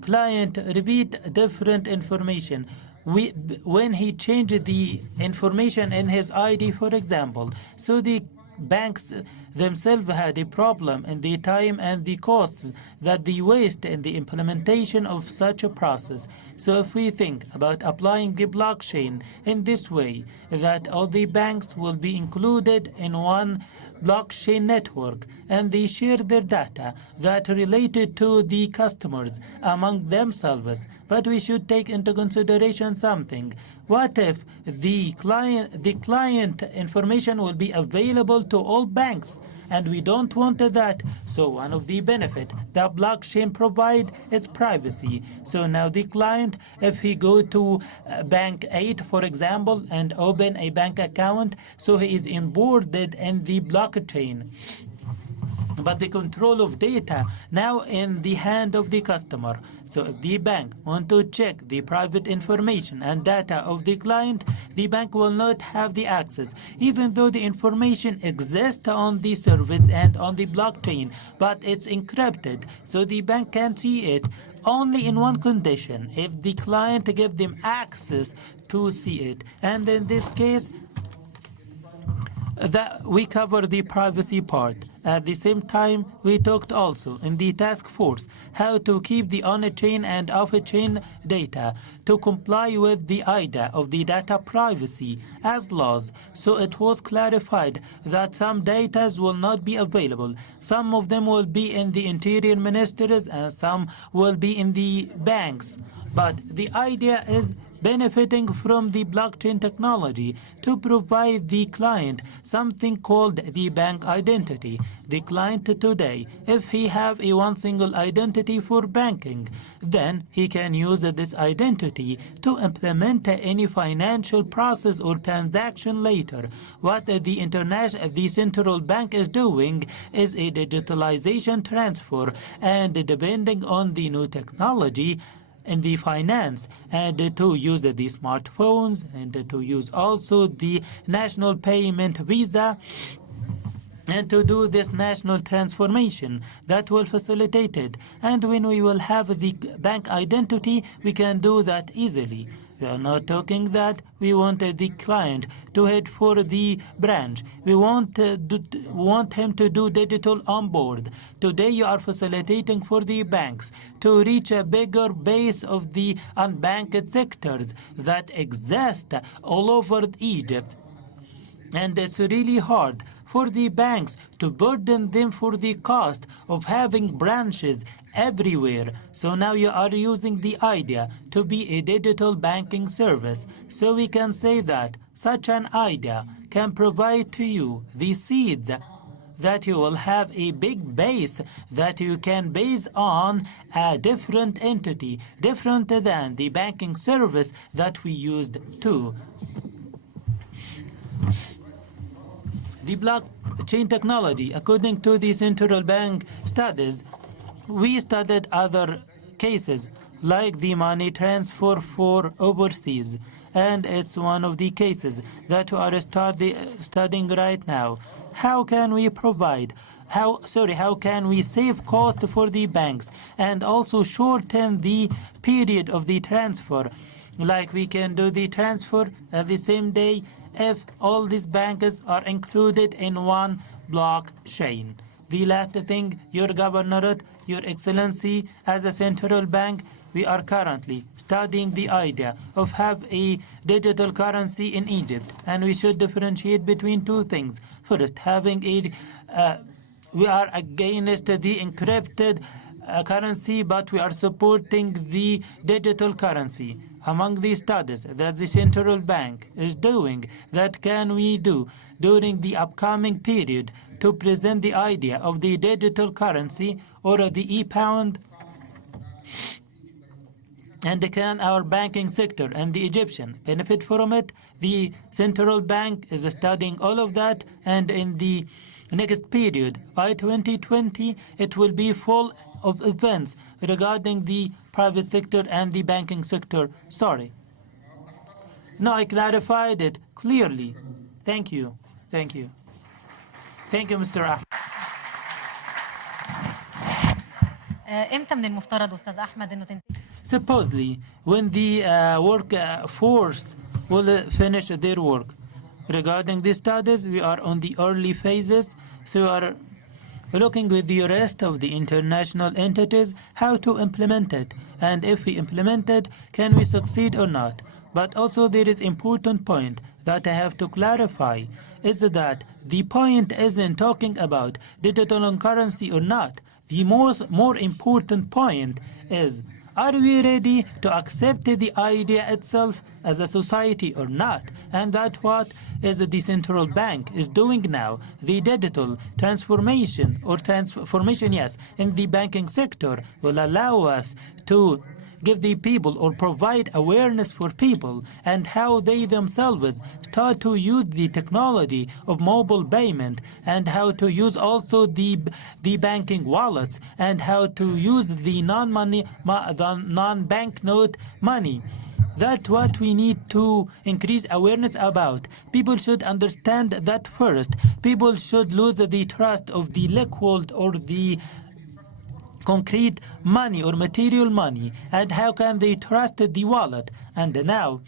client repeat different information. When he changed the information in his ID, for example, so the banks themselves had a problem in the time and the costs that they waste in the implementation of such a process. So if we think about applying the blockchain in this way, that all the banks will be included in one blockchain network and they share their data that related to the customers among themselves. But we should take into consideration something. What if the client information will be available to all banks? And we don't want that. So one of the benefit that blockchain provide is privacy. So now the client, if he go to Bank 8, for example, and open a bank account, so he is onboarded in the blockchain. But the control of data now in the hand of the customer. So if the bank want to check the private information and data of the client, the bank will not have the access, even though the information exists on the service and on the blockchain, but it's encrypted, so the bank can see it only in one condition, if the client give them access to see it. And in this case, that we cover the privacy part. At the same time, we talked also in the task force how to keep the on-chain and off-chain data to comply with the idea of the data privacy as laws. So it was clarified that some data will not be available. Some of them will be in the interior ministries and some will be in the banks. But the idea is benefiting from the blockchain technology to provide the client something called the bank identity. The client today, if he have a one single identity for banking, then he can use this identity to implement any financial process or transaction later. What the central bank is doing is a digitalization transfer, and depending on the new technology in the finance, and to use the smartphones, and to use also the national payment visa, and to do this national transformation that will facilitate it. And when we will have the bank identity, we can do that easily. We are not talking that we want the client to head for the branch. We want him to do digital onboard. Today you are facilitating for the banks to reach a bigger base of the unbanked sectors that exist all over Egypt. And it's really hard for the banks to burden them for the cost of having branches everywhere. So now you are using the idea to be a digital banking service. So we can say that such an idea can provide to you the seeds that you will have a big base that you can base on a different entity, different than the banking service that we used to. The blockchain technology, according to the central bank studies, we studied other cases like the money transfer for overseas, and it's one of the cases that we are studying right now. How can we how can we save cost for the banks and also shorten the period of the transfer? Like we can do the transfer at the same day if all these banks are included in one blockchain. The last thing, Your Governorate, Your Excellency, as a central bank, we are currently studying the idea of have a digital currency in Egypt, and we should differentiate between two things. First, having we are against the encrypted currency, but we are supporting the digital currency. Among the studies that the central bank is doing, that can we do during the upcoming period to present the idea of the digital currency or the e-pound? And can our banking sector and the Egyptian benefit from it? The central bank is studying all of that, and in the next period, by 2020, it will be full of events regarding the private sector and the banking sector. Sorry. No, I clarified it clearly. Thank you. Thank you. Thank you, Mr. Ahmed. امتى من المفترض استاذ احمد انه تنتهي؟ Supposedly, when the workforce will finish their work. Regarding the studies, we are on the early phases, so we are looking with the rest of the international entities how to implement it, and if we implement it, can we succeed or not. But also there is important point that I have to clarify, is that the point isn't talking about digital currency or not. The more important point is, are we ready to accept the idea itself as a society or not? And that's what is the central bank is doing now. The digital transformation yes, in the banking sector will allow us to give the people or provide awareness for people and how they themselves start to use the technology of mobile payment and how to use also the banking wallets and how to use the non-banknote money. That's what we need to increase awareness about. People should understand that first. People should lose the trust of the liquid or the concrete money or material money, and how can they trust the wallet? And now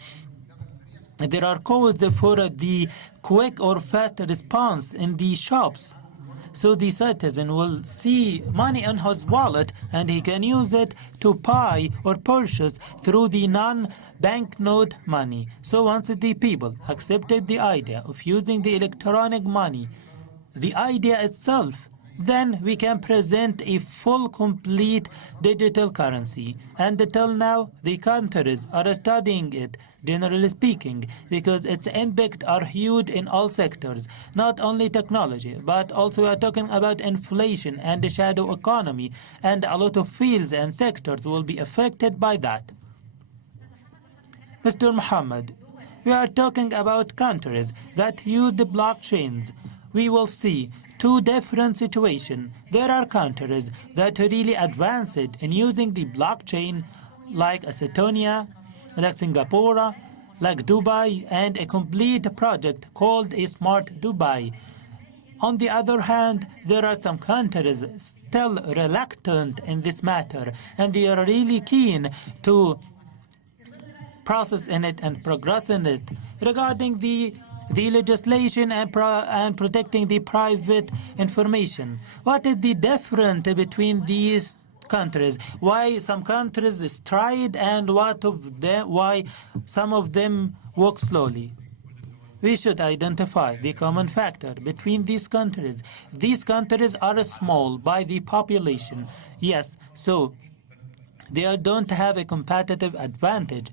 there are codes for the quick or fast response in the shops, so the citizen will see money in his wallet and he can use it to buy or purchase through the non-banknote money. So once the people accepted the idea of using the electronic money, the idea itself, then we can present a full, complete digital currency. And until now, the countries are studying it, generally speaking, because its impact are huge in all sectors, not only technology, but also we are talking about inflation and the shadow economy, and a lot of fields and sectors will be affected by that. Mr. Muhammad, we are talking about countries that use the blockchains. We will see two different situations. There are countries that really advanced in using the blockchain, like Estonia, like Singapore, like Dubai, and a complete project called a Smart Dubai. On the other hand, there are some countries still reluctant in this matter, and they are really keen to process in it and progress in it. Regarding the legislation and protecting the private information, what is the difference between these countries? Why some countries tried and why some of them work slowly? We should identify the common factor between these countries. These countries are small by the population. Yes, so they don't have a competitive advantage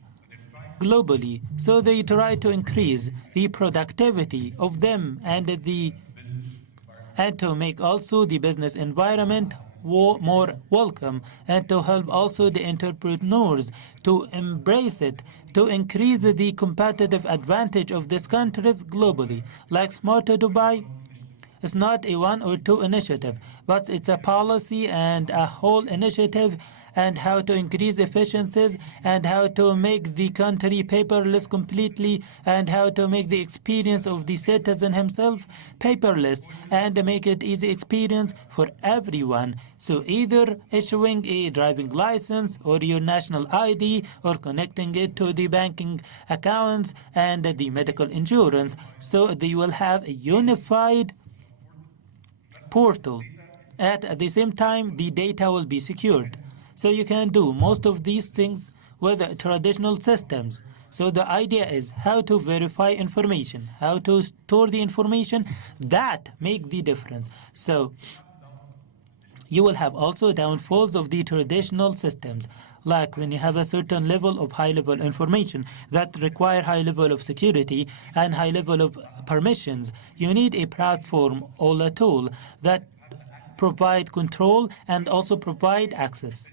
globally. So they try to increase the productivity of them and to make also the business environment more welcome, and to help also the entrepreneurs to embrace it, to increase the competitive advantage of these countries globally. Like Smarter Dubai, it's not a one or two initiative, but it's a policy and a whole initiative, and how to increase efficiencies, and how to make the country paperless completely, and how to make the experience of the citizen himself paperless, and make it easy experience for everyone. So either issuing a driving license or your national ID, or connecting it to the banking accounts and the medical insurance, so they will have a unified portal. At the same time, the data will be secured. So you can do most of these things with traditional systems. So the idea is how to verify information, how to store the information that make the difference. So you will have also downfalls of the traditional systems, like when you have a certain level of high-level information that require high level of security and high level of permissions. You need a platform or a tool that provide control and also provide access.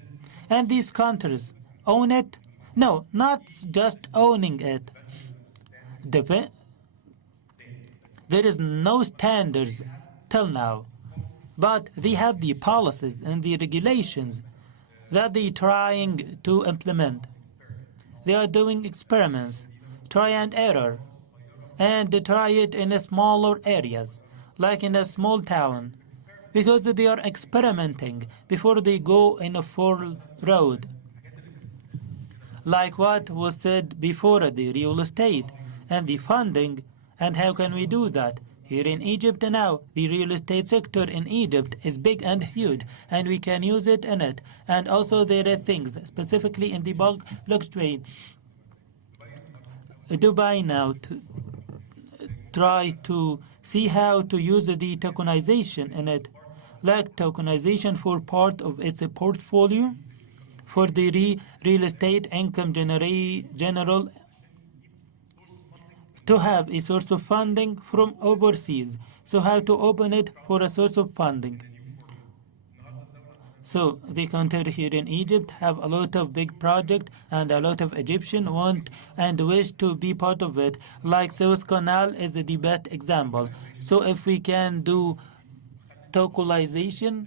And these countries own it? No, not just owning it. There is no standards till now, but they have the policies and the regulations that they're trying to implement. They are doing experiments, try and error, and they try it in smaller areas, like in a small town, because they are experimenting before they go in a full road. Like what was said before, the real estate and the funding, and how can we do that? Here in Egypt now, the real estate sector in Egypt is big and huge, and we can use it in it. And also there are things, specifically in the blockchain. Dubai now to try to see how to use the tokenization in it, like tokenization for part of its portfolio, for the real estate income general, to have a source of funding from overseas. So how to open it for a source of funding. So the country here in Egypt have a lot of big project, and a lot of Egyptians want and wish to be part of it. Like Suez Canal is the best example. So if we can do tokenization,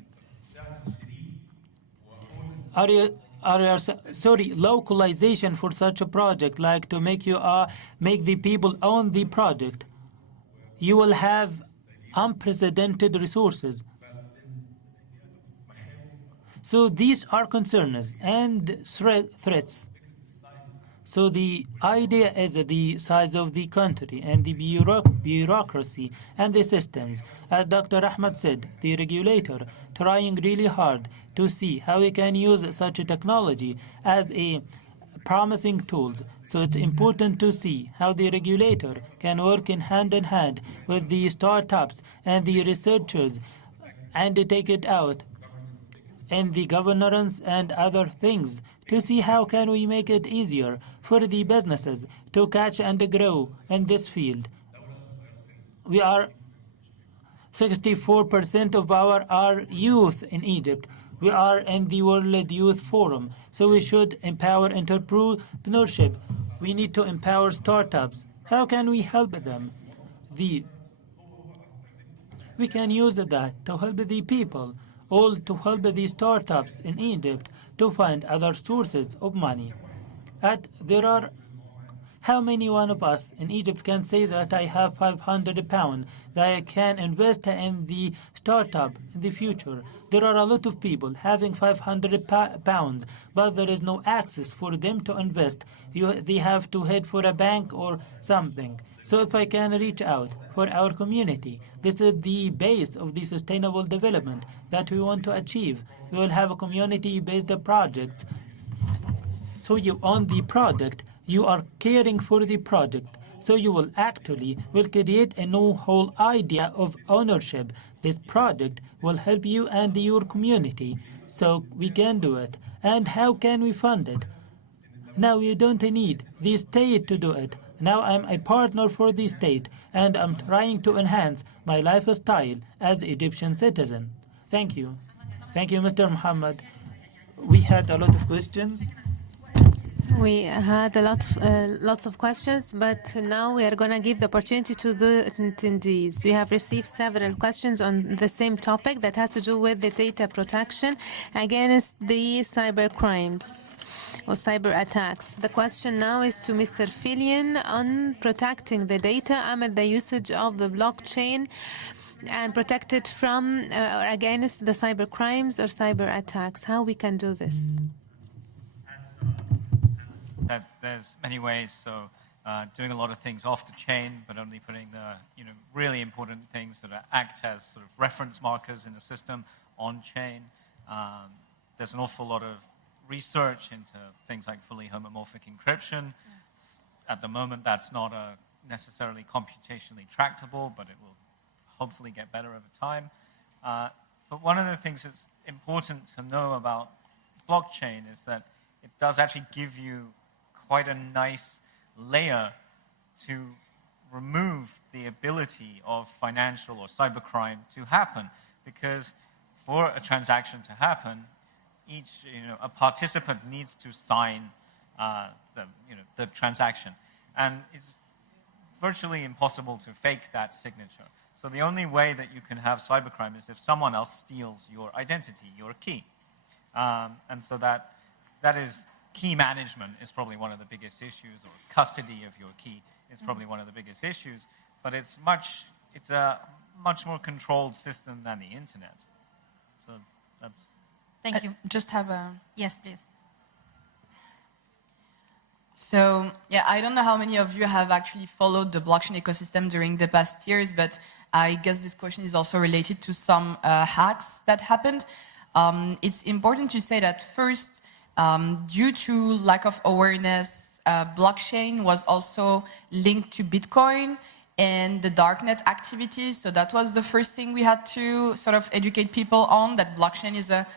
localization for such a project, like to make the people own the project, you will have unprecedented resources. So these are concerns and threats. So the idea is the size of the country and the bureaucracy and the systems. As Dr. Ahmed said, the regulator trying really hard to see how we can use such a technology as a promising tools. So it's important to see how the regulator can work in hand with the startups and the researchers, and to take it out and the governance and other things, to see how can we make it easier for the businesses to catch and grow in this field. We are 64% of our youth in Egypt. We are in the World Youth Forum, so we should empower entrepreneurship. We need to empower startups. How can we help them? We can use that to help the people, all to help the startups in Egypt to find other sources of money. There are, how many one of us in Egypt can say that I have £500 that I can invest in the startup in the future? There are a lot of people having £500, but there is no access for them to invest. They have to head for a bank or something. So if I can reach out for our community, this is the base of the sustainable development that we want to achieve. We will have a community-based project. So you own the product, you are caring for the project. So you will create a new whole idea of ownership. This project will help you and your community. So we can do it. And how can we fund it? Now you don't need the state to do it. Now I'm a partner for the state, and I'm trying to enhance my lifestyle as Egyptian citizen. Thank you. Thank you, Mr. Muhammad. We had a lot of questions. We had lots of questions, but now we are going to give the opportunity to the attendees. We have received several questions on the same topic that has to do with the data protection against the cyber crimes or cyber attacks. The question now is to Mr. Filian on protecting the data amid the usage of the blockchain and protect it from or against the cyber crimes or cyber attacks. How we can do this? That there's many ways. So doing a lot of things off the chain, but only putting the really important things that act as sort of reference markers in the system on chain. There's an awful lot of research into things like fully homomorphic encryption. At the moment, that's not necessarily computationally tractable, but it will hopefully get better over time. But one of the things that's important to know about blockchain is that it does actually give you quite a nice layer to remove the ability of financial or cybercrime to happen. Because for a transaction to happen, a participant needs to sign the transaction. And it's virtually impossible to fake that signature. So the only way that you can have cybercrime is if someone else steals your identity, your key. And so that is key management is probably one of the biggest issues, or custody of your key is probably one of the biggest issues. But it's a much more controlled system than the internet. So that's. Thank you. Just have a... Yes, please. So, yeah, I don't know how many of you have actually followed the blockchain ecosystem during the past years, but I guess this question is also related to some hacks that happened. It's important to say that first, due to lack of awareness, blockchain was also linked to Bitcoin and the darknet activities. So that was the first thing we had to sort of educate people on, that blockchain is a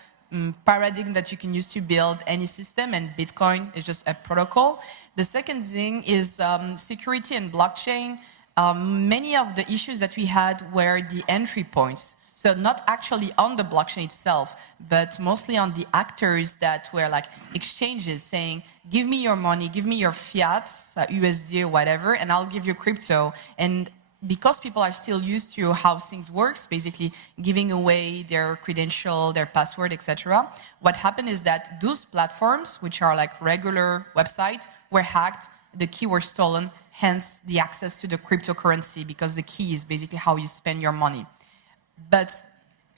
paradigm that you can use to build any system, and Bitcoin is just a protocol. The second thing is security and blockchain. Many of the issues that we had were the entry points. So not actually on the blockchain itself, but mostly on the actors that were like exchanges saying, give me your money, give me your fiat, USD or whatever, and I'll give you crypto. And because people are still used to how things works, basically giving away their credential, their password, etc., what happened is that those platforms, which are like regular websites, were hacked, the key were stolen, hence the access to the cryptocurrency, because the key is basically how you spend your money. But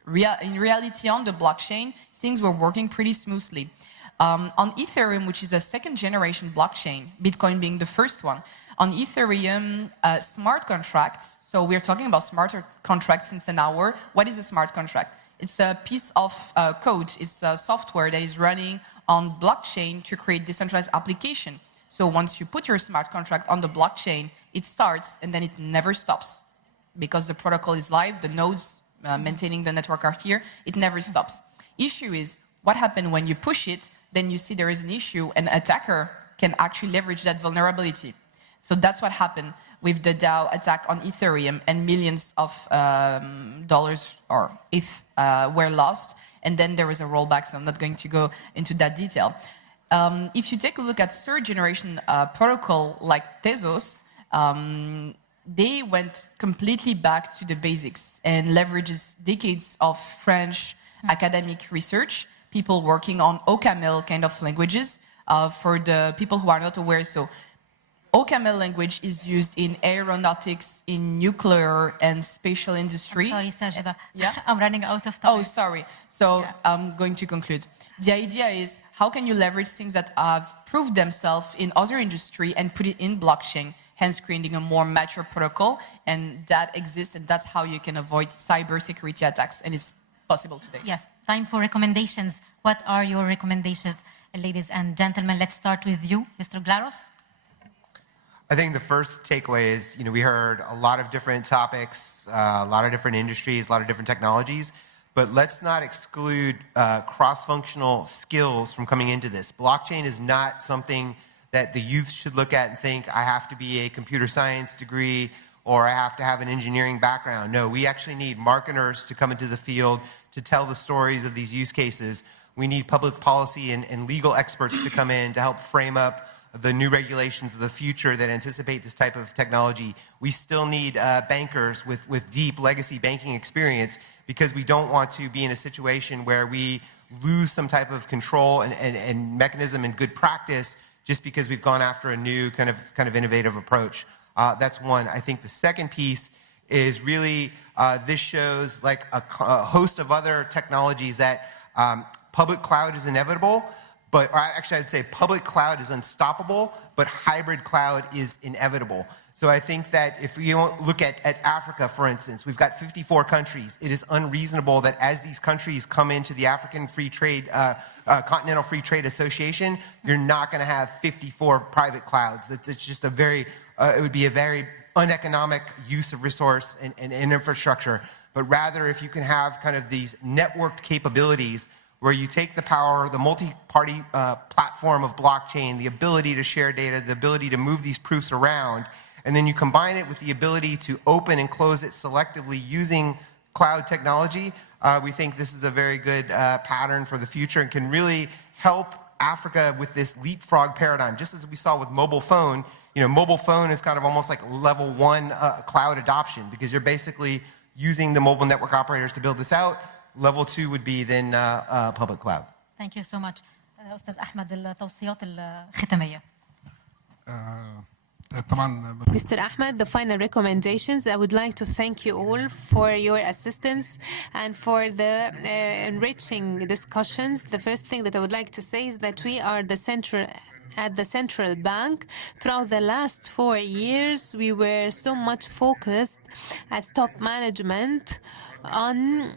in reality, on the blockchain, things were working pretty smoothly. On Ethereum, which is a second-generation blockchain, Bitcoin being the first one, on Ethereum, smart contracts, so we're talking about smart contracts since an hour. What is a smart contract? It's a piece of code, it's a software that is running on blockchain to create decentralized application. So once you put your smart contract on the blockchain, it starts and then it never stops. Because the protocol is live, the nodes maintaining the network are here, it never stops. Issue is, what happens when you push it, then you see there is an issue, and an attacker can actually leverage that vulnerability. So that's what happened with the DAO attack on Ethereum, and millions of dollars or ETH were lost, and then there was a rollback, so I'm not going to go into that detail. If you take a look at third generation protocol like Tezos, they went completely back to the basics and leverages decades of French academic research, people working on OCaml kind of languages. For the people who are not aware, so OCaml language is used in aeronautics, in nuclear and spatial industry. I'm sorry, Sajida. Yeah? I'm running out of time. Oh, sorry. So yeah. I'm going to conclude. The idea is, how can you leverage things that have proved themselves in other industry and put it in blockchain, hence creating a more mature protocol, and that exists, and that's how you can avoid cyber security attacks, and it's possible today. Yes, time for recommendations. What are your recommendations, ladies and gentlemen? Let's start with you, Mr. Glaros. I think the first takeaway is, we heard a lot of different topics, a lot of different industries, a lot of different technologies, but let's not exclude cross-functional skills from coming into this. Blockchain is not something that the youth should look at and think, I have to be a computer science degree or I have to have an engineering background. No, we actually need marketers to come into the field to tell the stories of these use cases. We need public policy and legal experts to come in to help frame up the new regulations of the future that anticipate this type of technology. We still need bankers with deep legacy banking experience because we don't want to be in a situation where we lose some type of control and mechanism and good practice just because we've gone after a new kind of innovative approach. That's one. I think the second piece is really this shows like a host of other technologies that public cloud is inevitable, or actually I'd say public cloud is unstoppable, but hybrid cloud is inevitable. So I think that if we look at Africa, for instance, we've got 54 countries. It is unreasonable that as these countries come into the African Free Trade, Continental Free Trade Association, you're not going to have 54 private clouds. It's just a very, it would be a very uneconomic use of resource and infrastructure. But rather, if you can have kind of these networked capabilities where you take the power, the multi-party platform of blockchain, the ability to share data, the ability to move these proofs around, and then you combine it with the ability to open and close it selectively using cloud technology, we think this is a very good pattern for the future and can really help Africa with this leapfrog paradigm. Just as we saw with mobile phone, mobile phone is kind of almost like level 1 cloud adoption because you're basically using the mobile network operators to build this out. Level 2 would be then public cloud. Thank you so much. أستاذ أحمد التوصيات الختامية. Mr. Ahmed, the final recommendations. I would like to thank you all for your assistance and for the enriching discussions. The first thing that I would like to say is that we are at the central bank. Throughout the last 4 years, we were so much focused as top management on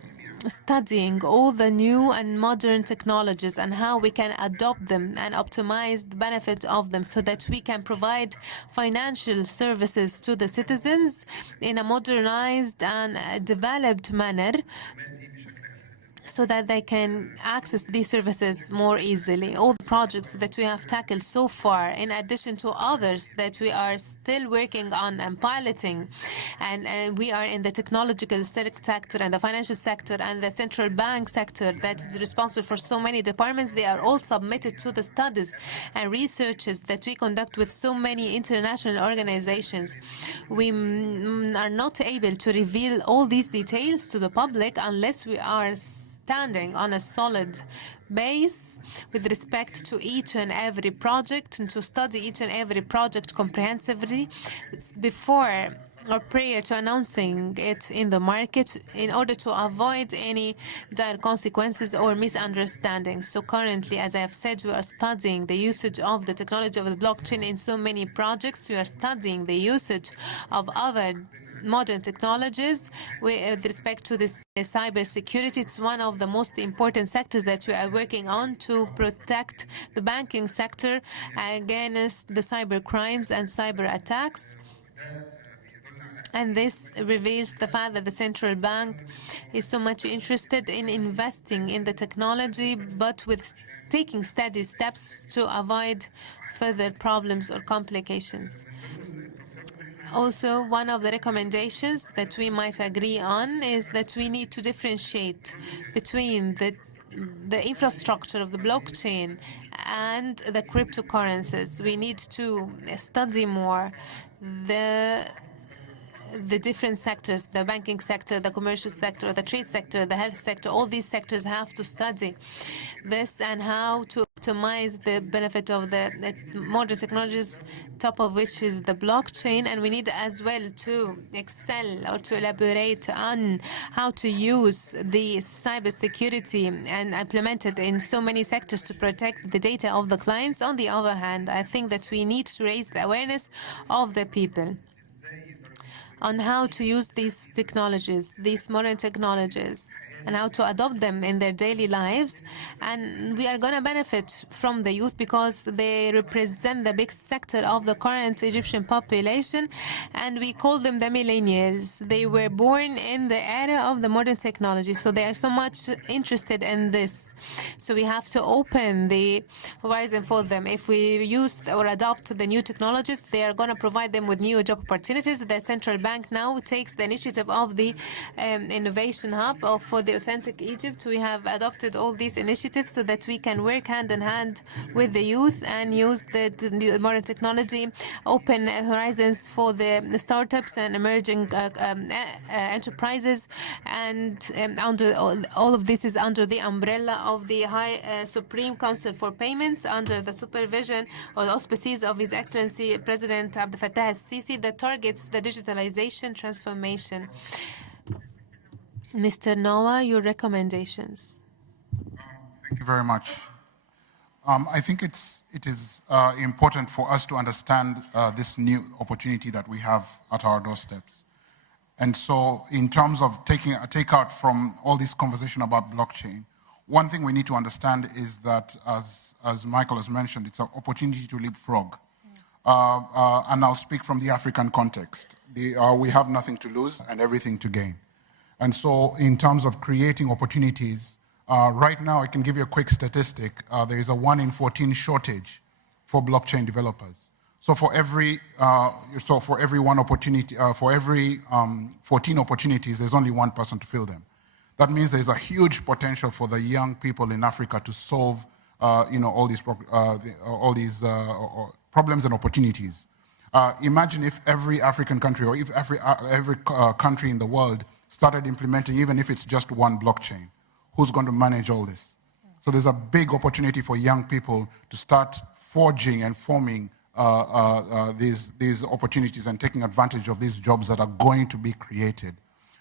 studying all the new and modern technologies and how we can adopt them and optimize the benefit of them so that we can provide financial services to the citizens in a modernized and developed manner so that they can access these services more easily. All the projects that we have tackled so far, in addition to others that we are still working on and piloting, and we are in the technological sector and the financial sector and the central bank sector that is responsible for so many departments, they are all submitted to the studies and researches that we conduct with so many international organizations. We are not able to reveal all these details to the public unless we are standing on a solid base with respect to each and every project and to study each and every project comprehensively before or prior to announcing it in the market in order to avoid any dire consequences or misunderstandings. So currently, as I have said, we are studying the usage of the technology of the blockchain in so many projects. We are studying the usage of other modern technologies with respect to this cybersecurity. It's one of the most important sectors that we are working on to protect the banking sector against the cyber crimes and cyber attacks. And this reveals the fact that the central bank is so much interested in investing in the technology, but with taking steady steps to avoid further problems or complications. Also, one of the recommendations that we might agree on is that we need to differentiate between the infrastructure of the blockchain and the cryptocurrencies. We need to study more the different sectors, the banking sector, the commercial sector, the trade sector, the health sector. All these sectors have to study this and how to optimize the benefit of the modern technologies, top of which is the blockchain. And we need as well to excel or to elaborate on how to use the cybersecurity and implement it in so many sectors to protect the data of the clients. On the other hand, I think that we need to raise the awareness of the people on how to use these technologies, these modern technologies, and how to adopt them in their daily lives. And we are going to benefit from the youth because they represent the big sector of the current Egyptian population, and we call them the millennials. They were born in the era of the modern technology, so they are so much interested in this. So we have to open the horizon for them. If we use or adopt the new technologies, they are going to provide them with new job opportunities. The central bank now takes the initiative of the innovation hub for the authentic Egypt. We have adopted all these initiatives so that we can work hand in hand with the youth and use the new modern technology, open horizons for the startups and emerging enterprises. And under all of this is under the umbrella of the High Supreme Council for Payments, under the supervision or the auspices of His Excellency President Abdel Fattah al-Sisi, that targets the digitalization transformation. Mr. Noah, your recommendations. Thank you very much. I think it is important for us to understand this new opportunity that we have at our doorsteps. And so in terms of taking a takeout from all this conversation about blockchain, one thing we need to understand is that, as Michael has mentioned, it's an opportunity to leapfrog. And I'll speak from the African context. We have nothing to lose and everything to gain. And so in terms of creating opportunities, right now I can give you a quick statistic. There is a 1 in 14 shortage for blockchain developers. So for every 1 opportunity, for every 14 opportunities, there's only one person to fill them. That means there's a huge potential for the young people in Africa to solve, all these problems and opportunities. Imagine if every African country, or if every country in the world started implementing, even if it's just one blockchain. Who's going to manage all this? So there's a big opportunity for young people to start forging and forming these opportunities and taking advantage of these jobs that are going to be created.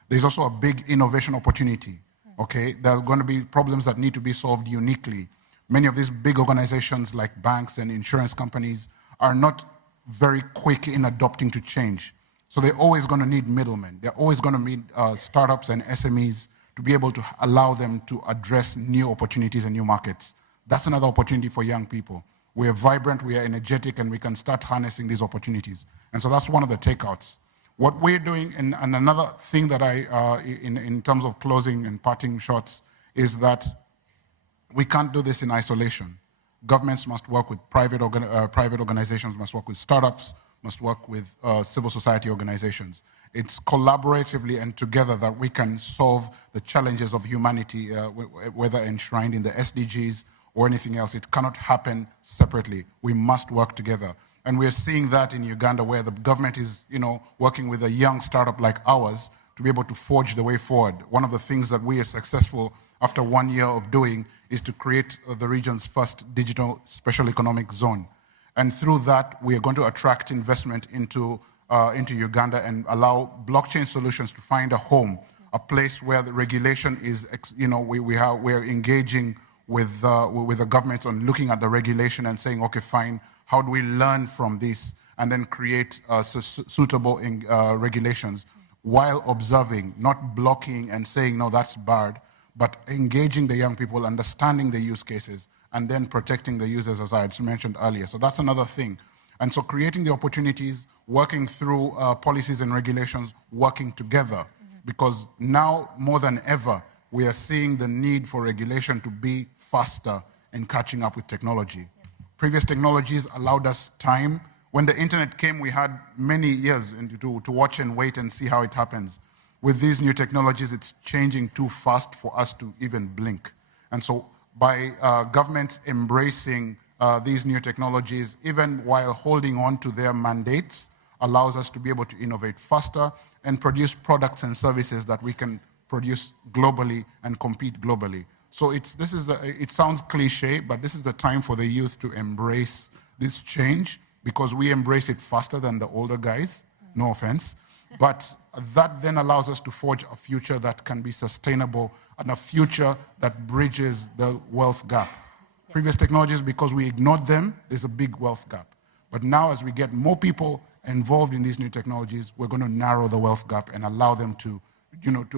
There's also a big innovation opportunity, okay? There are going to be problems that need to be solved uniquely. Many of these big organizations like banks and insurance companies are not very quick in adopting to change. So they're always going to need middlemen. They're always going to need startups and SMEs to be able to allow them to address new opportunities and new markets. That's another opportunity for young people. We are vibrant, we are energetic, and we can start harnessing these opportunities. And so that's one of the takeouts. What we're doing, and another thing that in terms of closing and parting shots, is that we can't do this in isolation. Governments must work with private organizations, must work with startups, must work with civil society organizations. It's collaboratively and together that we can solve the challenges of humanity, whether enshrined in the SDGs or anything else. It cannot happen separately. We must work together. And we're seeing that in Uganda, where the government is, working with a young startup like ours to be able to forge the way forward. One of the things that we are successful after 1 year of doing is to create the region's first digital special economic zone. And through that, we are going to attract investment into Uganda and allow blockchain solutions to find a home, a place where the regulation is, we're engaging with the government on looking at the regulation and saying, okay, fine, how do we learn from this and then create suitable regulations while observing, not blocking and saying, no, that's bad, but engaging the young people, understanding the use cases, and then protecting the users, as I had mentioned earlier. So that's another thing. And so creating the opportunities, working through policies and regulations, working together, because now more than ever, we are seeing the need for regulation to be faster in catching up with technology. Previous technologies allowed us time. When the internet came, we had many years to watch and wait and see how it happens. With these new technologies, it's changing too fast for us to even blink. And so by governments embracing these new technologies, even while holding on to their mandates, allows us to be able to innovate faster and produce products and services that we can produce globally and compete globally. So it sounds cliche, but this is the time for the youth to embrace this change, because we embrace it faster than the older guys, no offense. But that then allows us to forge a future that can be sustainable and a future that bridges the wealth gap. Yeah. Previous technologies, because we ignored them, there's a big wealth gap. But now, as we get more people involved in these new technologies, we're going to narrow the wealth gap and allow them to,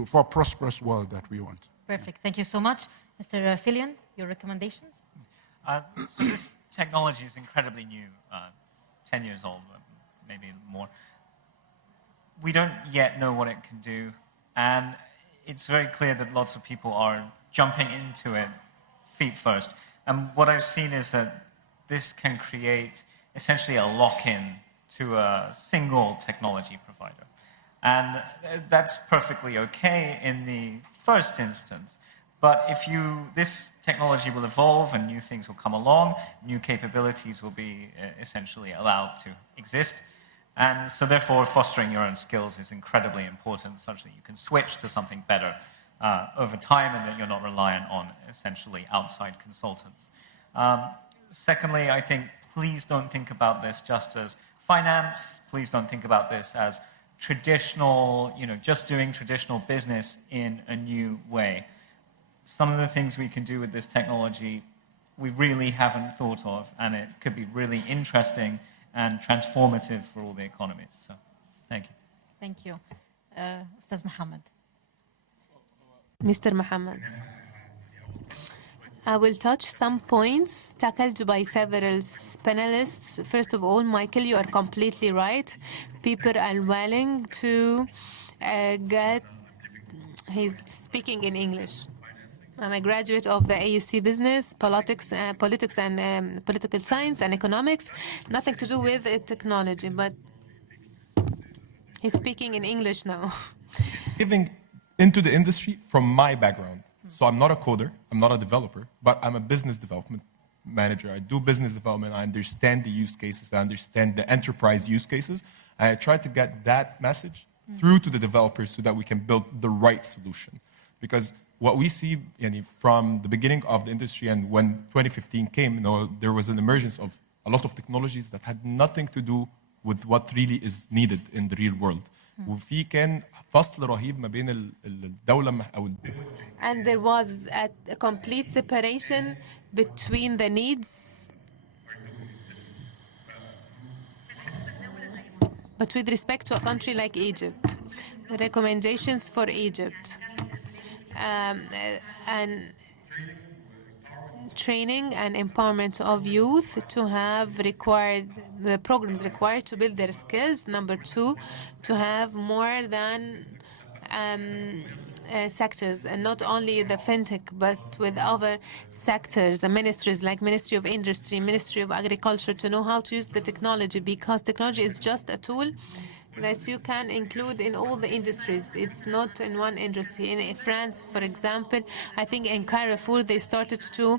for a prosperous world that we want. Perfect. Thank you so much. Mr. Filion, your recommendations? So this technology is incredibly new, 10 years old, maybe more. We don't yet know what it can do, and it's very clear that lots of people are jumping into it feet first. And what I've seen is that this can create essentially a lock-in to a single technology provider. And that's perfectly okay in the first instance. But this technology will evolve and new things will come along, new capabilities will be essentially allowed to exist. And so therefore fostering your own skills is incredibly important such that you can switch to something better over time and that you're not reliant on essentially outside consultants. Secondly, I think please don't think about this just as finance. Please don't think about this as traditional, just doing traditional business in a new way. Some of the things we can do with this technology we really haven't thought of, and it could be really interesting and transformative for all the economies. So, thank you. Thank you. Ustaz Mohammed. Mr. Mohammed. I will touch some points tackled by several panelists. First of all, Michael, you are completely right. People are willing to he's speaking in English. I'm a graduate of the AUC Business, Politics and Political Science and Economics. Nothing to do with technology, but he's speaking in English now. Giving into the industry from my background. So I'm not a coder, I'm not a developer, but I'm a business development manager. I do business development, I understand the use cases, I understand the enterprise use cases, and I try to get that message through to the developers so that we can build the right solution. Because what we see from the beginning of the industry and when 2015 came, there was an emergence of a lot of technologies that had nothing to do with what really is needed in the real world. وفي كان فصل رهيب ما بين الدولة أو And there was a complete separation between the needs. But with respect to a country like Egypt, the recommendations for Egypt and training and empowerment of youth to have the programs required to build their skills. Number two, to have more than sectors, and not only the fintech, but with other sectors and ministries like Ministry of Industry, Ministry of Agriculture, to know how to use the technology, because technology is just a tool that you can include in all the industries. It's not in one industry. In France, for example, I think in Carrefour, they started to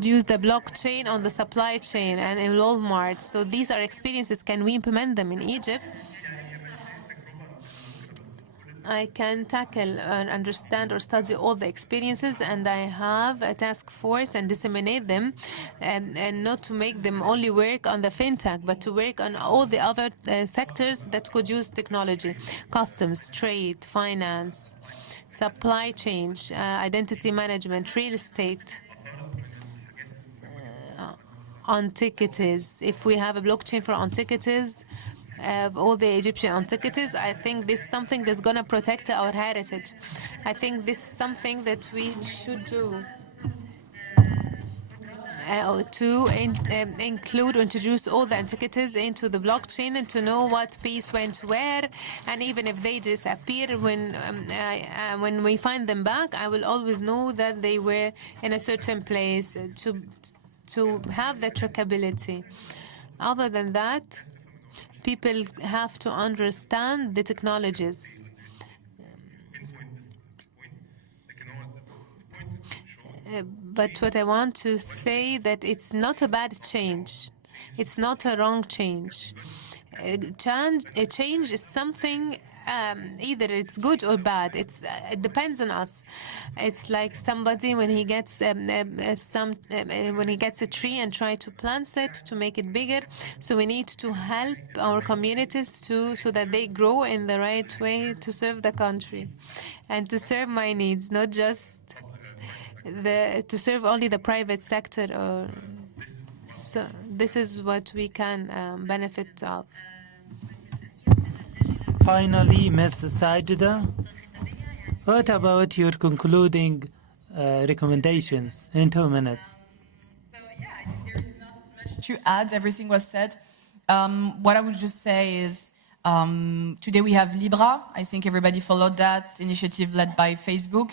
use the blockchain on the supply chain, and in Walmart. So these are experiences. Can we implement them in Egypt? I can tackle and understand or study all the experiences, and I have a task force and disseminate them, and not to make them only work on the fintech, but to work on all the other sectors that could use technology: customs, trade, finance, supply chain, identity management, real estate, antiquities. If we have a blockchain for antiquities, all the Egyptian antiquities, I think this is something that's going to protect our heritage. I think this is something that we should do to introduce all the antiquities into the blockchain, and to know what piece went where, and even if they disappear, when we find them back, I will always know that they were in a certain place, to have the trackability. Other than that, people have to understand the technologies. But what I want to say that it's not a bad change. It's not a wrong change. A change is something, either it's good or bad. It depends on us. It's like somebody when he gets when he gets a tree and try to plant it to make it bigger. So we need to help our communities so that they grow in the right way to serve the country, and to serve my needs, not just to serve only the private sector. So this is what we can benefit of. Finally, Ms. Sajida, what about your concluding recommendations in 2 minutes. So yeah, I think there's not much to add. Everything was said. What I would just say is today we have Libra. I think everybody followed that initiative led by Facebook.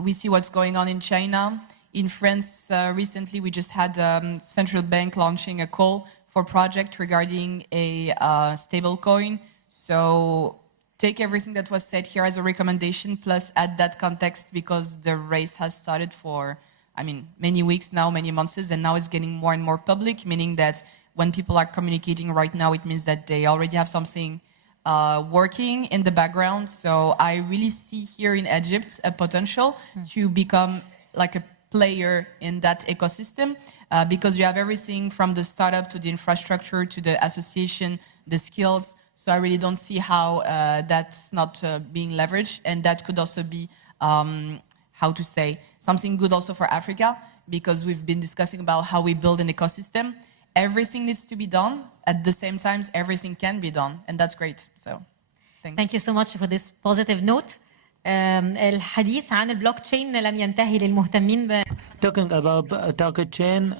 We see what's going on in China. In France, recently we just had central bank launching a call for project regarding a stable coin. So take everything that was said here as a recommendation, plus add that context because the race has started for, many weeks now, many months, and now it's getting more and more public, meaning that when people are communicating right now, it means that they already have something working in the background. So I really see here in Egypt a potential to become like a player in that ecosystem because you have everything from the startup to the infrastructure to the association, the skills. So I really don't see how that's not being leveraged. And that could also be, something good also for Africa because we've been discussing about how we build an ecosystem. Everything needs to be done. At the same time, everything can be done. And that's great. So thanks. Thank you so much for this positive note. الحديث عن البلوك تشين لم ينتهي للمهتمين Talking about blockchain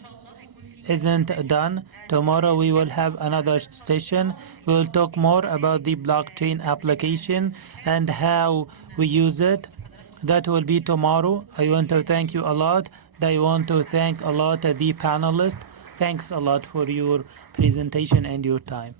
isn't done. Tomorrow we will have another session. We will talk more about the blockchain application and how we use it. That will be tomorrow. I want to thank you a lot. I want to thank a lot the panelists. Thanks a lot for your presentation and your time.